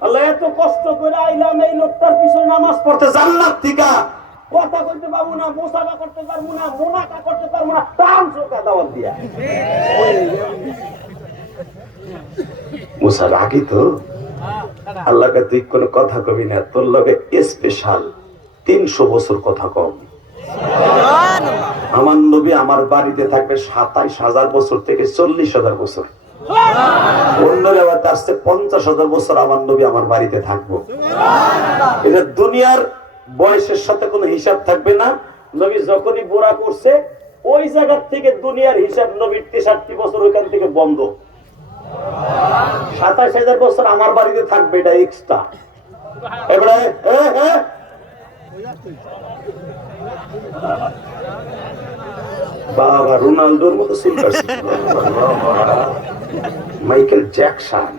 আল্লাহ এত কষ্ট করে আইলাম এই লোকটার পিছনে নামাজ পড়তে, জান্নাত থেকে কথা কইতে পারবো না, মোসাফা করতে পারবো না, মুনাকা করতে পারবো না, টান চোখা দাওয়াত দিয়া। মুসা রাগি তো, আল্লাহকে তুই কোনো কথা কবি না, তোর লগে স্পেশাল 300 বছর কথা কম। আমার নবী আমার বাড়িতে থাকবে 27,000 বছর থেকে 40,000 বছর। অন্য রেওয়াতে আসছে 50,000 বছর আমার নবী আমার বাড়িতে থাকবো। এটা দুনিয়ার বয়সের সাথে কোনো হিসাব থাকবে না। নবী যখনই বুড়া করছে ওই জায়গার থেকে দুনিয়ার হিসাব নবীর 63 বছর ওইখান থেকে বন্ধ। 27,000 বছর আমার বাড়িতে থাকবে, এটা এক্সট্রা। এবারে বাবা রোনাল্ডোর মতো চুল কাটছে, মাইকেল জ্যাকসন।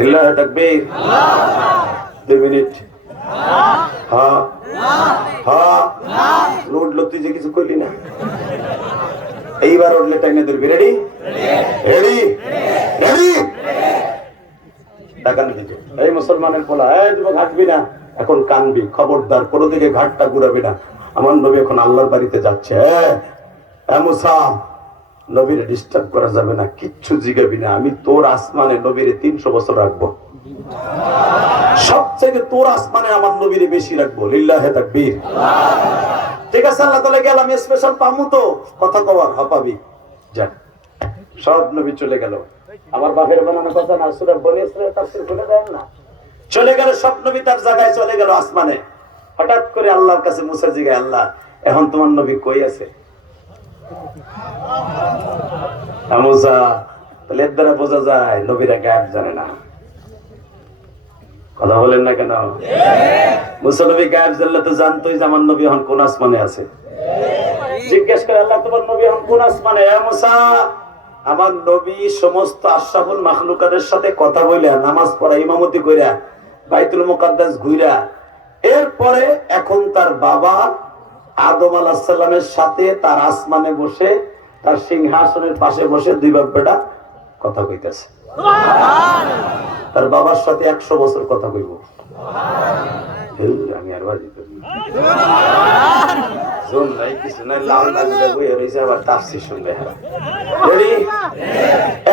আল্লাহু তাকবীর। 2 মিনিট। হ্যাঁ হ্যাঁ উঠলো, তুই যে কিছু করলি না, এইবার উঠলে টাইনে ধরবি। Ready ready ready. টাকা নিতে এই মুসলমানের পোলা, তুমি ঘাটবি না, এখন কানবি, খবরদার কোনো দিকে ঘাটটা ঘুরাবি না। আমার নবী এখন আল্লাহর বাড়িতে যাচ্ছে। মুসা, নবীরে ডিস্টার্ব করা যাবে না, কিচ্ছু জিগাবি না। আমি তোর আসমানে নবীরে 300 বছর রাখবো, সবচেয়ে তোর আসমানে আমার নবীরে বেশি রাখবো। লিল্লাহে তাকবীর। ঠিক আছে, আল্লাহ তাআলা গেল, আমি স্পেশাল পামু তো কথা কওয়ার হাপাবি। যা, সব নবী চলে গেল। আমার বাপের বানানো কথা না, সূরা বনী ইসরাঈল তাফসীর খুলে দেন না। চলে গেল সব নবী, তার জায়গায় চলে গেল আসমানে। হঠাৎ করে আল্লাহর কাছে মুসা জিগায়, আল্লাহ এখন তোমার নবী কই আছে? মুসা, তাহলে এর দ্বারা বোঝা যায় নবীরা গায়েব জানে না। কথা বলেন না কেন? মুসা নবী গায়েব জানলে তো জানতোই যে আমার নবী এখন কোন আসমানে আছে। জিজ্ঞেস করে, আল্লাহ তোমার নবী এখন কোন আসমানে? মুসা, আমার নবী সমস্ত আশরাফুল মাখলুকাতের সাথে কথা বইলা, নামাজ পড়া, ইমামতি কইরা, বাইতুল মুকাদ্দাস ঘুরা, এরপরে এখন তার বাবা আদম আলাইহিস সালামের সাথে তার আসমানে বসে, তার সিংহাসনের পাশে বসে 2 বাপ বেটা কথা কইতেছে। তার বাবার সাথে 100 বছর কথা কইব। আমি আর বাজি তো জোন নাই, কিছু নাই, লাল লাগলে বইয়ে রয়েছে, আবার তাফসীর শুনবে।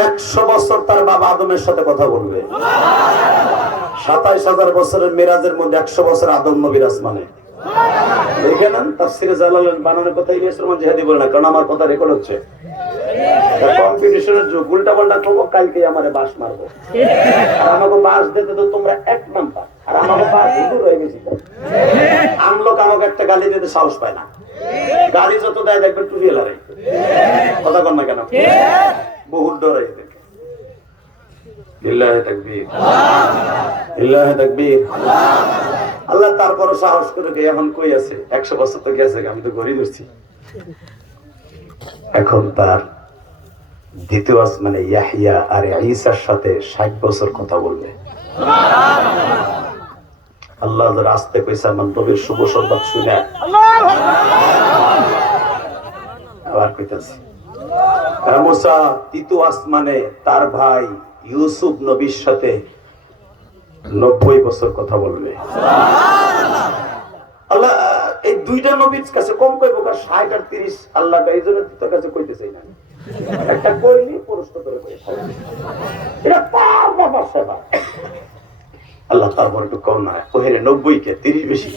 100 বছর তার বাবা আদমের সাথে কথা বলবে। 27,000 বছরের মেরাজের মধ্যে 100 বছর আদম নবীর আসমানে। দেখেন তাফসীরে জালালাইন বানানোর কথা ইলিয়াস রহমান জিহাদি বলে না, কারণ আমার কথা রেকর্ড হচ্ছে। কম্পিটিশনের যুগ, উল্টা পাল্টা করবো, কালকে আমারে বাস মারবো। আর আমাকে বাস দিতে তো তোমরা 1 নাম্বার, আর আমাকে বাস দূর হয়ে গেছি। আমলোক আমাকে একটা গালি দিতে সাহস পায় না। গালি যত দেয় দেখবেন টুরিয়ে লড়াই। কথা কর না কেন? বহুত ডরাই দেখে। লিল্লাহে তাকবীর, লিল্লাহে তাকবীর। আল্লাহ তারপরও সাহস করে কে এখন কই আছে? 100 বছর তো গেছে, আমি তো ঘড়ি ধরছি। এখন তার দ্বিতীয় আসমানে ইয়াহিয়া আর ঈসার সাথে 60 বছর কথা বলবে। আল্লাহ যারা আসতে কইছে আমার নবীর শুভ সংবাদ শুনে আবার কইতাছি, মুসা তৃতীয় আসমানে তার ভাই ইউসুফ নবীর সাথে 90 বছর কথা বলবে। আল্লাহ এই দুইটা নবীর কাছে কম কইব, 60 আর 30 আল্লাহ এই জন্য তোর কাছে কইতে চাই না, একটা কইলি প্রশ্ন করে কই এটা তার বাবার সেবা। আল্লাহ তারপর একটু কম না ওখানে 90 কে 30 বেশি,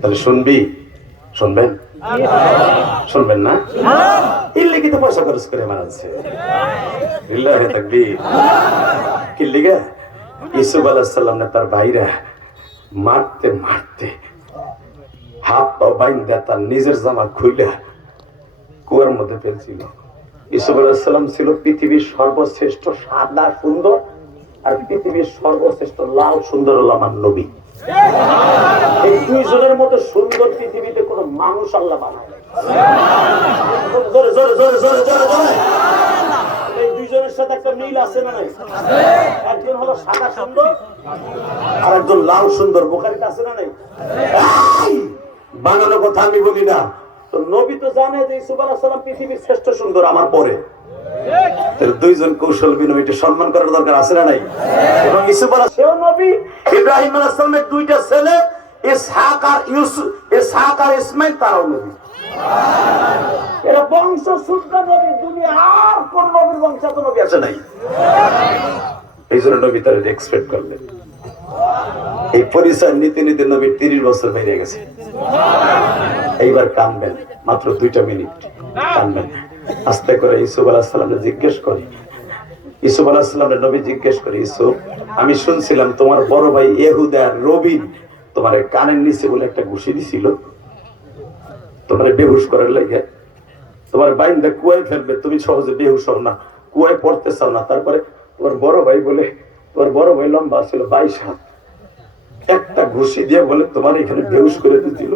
তাহলে শুনবি? শুনবেন? শুনবেন না? এর লেগে তো পয়সা খরচ করে মারাচ্ছে। লিল্লাহি তাকবীর। কি লিগা? ইউসুফ আলাইহিস সালাম না তার ভাইরা মারতে মারতে হাত পা বাইন্ধা তার নিজের জামা খুইলা কুয়ার মধ্যে ফেলছিল। ইউসুফ আলাইহিস সালাম ছিল পৃথিবীর সর্বশ্রেষ্ঠ সাদা সুন্দর আর পৃথিবীর সর্বশ্রেষ্ঠ লাল সুন্দর হলো আমার নবী। এই দুইজনের মতো সুন্দর পৃথিবীতে কোনো মানুষ আল্লাহ বানায় নাই। জোরে জোরে জোরে জোরে জোরে জোরে। এই দুইজনের সাথে একটা মিল আছে না নাই? একজন হলো সাদা সুন্দর আর একজন লাল সুন্দর। বুখারীতে আছে না নাই? বানানো কথা আমি বলি না, তো নবী তো জানে যে ইউসুফ আলাইহিস সালাম পৃথিবীর শ্রেষ্ঠ সুন্দর আমার পরে। দুইজন কৌশল বিনিময়টা সম্মান করার দরকার আছে না নাই? এবং ইউসুফ আলাইহিস সালাম নবী, ইব্রাহিম আলাইহিস সালামের দুইটা ছেলে ইসহাক আর ইউসুফ, ইসহাক আর ইসমাইল তারাও নবী। এরা বংশসূত্র নবী, দুনিয়া আর কোন নবীর বংশাত নবী আছে নাই। এই জন্য নবী তারা এক্সপেক্ট করলেন। এই পরিচয় নিতে নিতে নবীর 30 বছর বেরিয়ে গেছে। এইবার কানবেন, মাত্র 2 মিনিট কানবেন। আস্তে করে ইউসুফ আলাইহিস সালামকে জিজ্ঞেস করি, ইউসুফ আলাইহিস সালামের নবী জিজ্ঞেস করি, ইউসুফ আমি শুনছিলাম তোমার বড় ভাই ইহুদা আর রবিন তোমার কানের নিচে বলে একটা ঘুষি দিছিল, তোমার বেহুশ করার লাগে, তোমার বাইন্দা কুয়ায় ফেলবে, তুমি সহজে বেহুশ হও না, কুয়ায় পড়তে চাও না। তারপরে তোমার বড় ভাই বলে, তোমার বড় ভাই লম্বা ছিল 22 হাত, একটা ঘুষি দিয়ে বলে তোমার এখানে বেহুশ করে দিয়েছিল।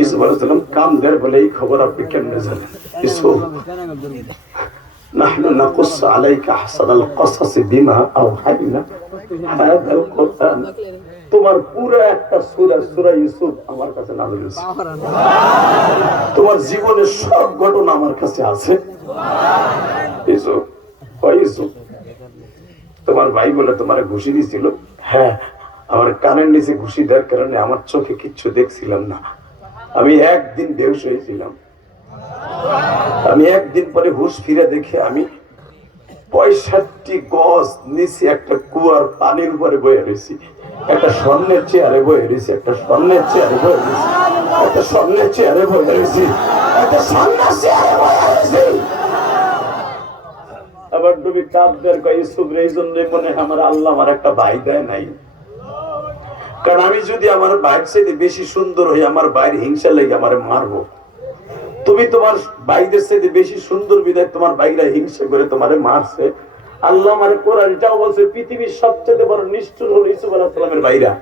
ইউসুফ আলাইহিস সালাম কাম দেয় বলে এই খবর আপনি কেমনে জানেন? ইউসুফ নাহনু নাকুস আলাইকা আহসানাল কসাস বিমা আওহাইনা হাযাল কুরআন। তোমার পুরো একটা সূরা সূরা ইউসুফ আমার কাছে নাযিল হয়েছে। তোমার জীবনের সব ঘটনা আমার কাছে আছে। ইউসুফ, ওই ইউসুফ তোমার ভাই বলে তোমার ঘুষি দিয়েছিল? হ্যাঁ, আমার কানের নিচে ঘুষি দেওয়ার কারণে আমার চোখে কিচ্ছু দেখছিলাম না, আমি একদিন বেহুশ হয়েছিলাম। আমি একদিন পরে হুশ ফিরে দেখে আমি 65 গজ নিচে একটা কুয়ার পানির উপরে বয়ে রয়েছি, একটা স্বর্ণের চেয়ারে বয়ে রয়েছি, একটা স্বর্ণের চেয়ারে বয়ে রয়েছি, একটা স্বর্ণের চেয়ারে বয়ে রয়েছি, একটা স্বর্ণের চেয়ারে বয়ে রয়েছি। আবার নবী কাঁদদের কয় ইউসুফ রে, এই জন্যই মনে আমার আল্লাহ আমার একটা ভাই দেয় নাই, কারণ আমি যদি আমার ভাইয়ের চাইতে বেশি সুন্দর হই আমার ভাইয়ের হিংসা লেগে আমার মারবো। তুমি তোমার ভাইদের চাইতে বেশি সুন্দর বিধায় তোমার ভাইরা হিংসা করে তোমারে মারছে। আল্লাহ আমার কোরআন এটাও বলছে পৃথিবীর সবচেয়ে বড় নিষ্ঠুর হলো ইউসুফ আলাইহিস সালামের ভাইরা।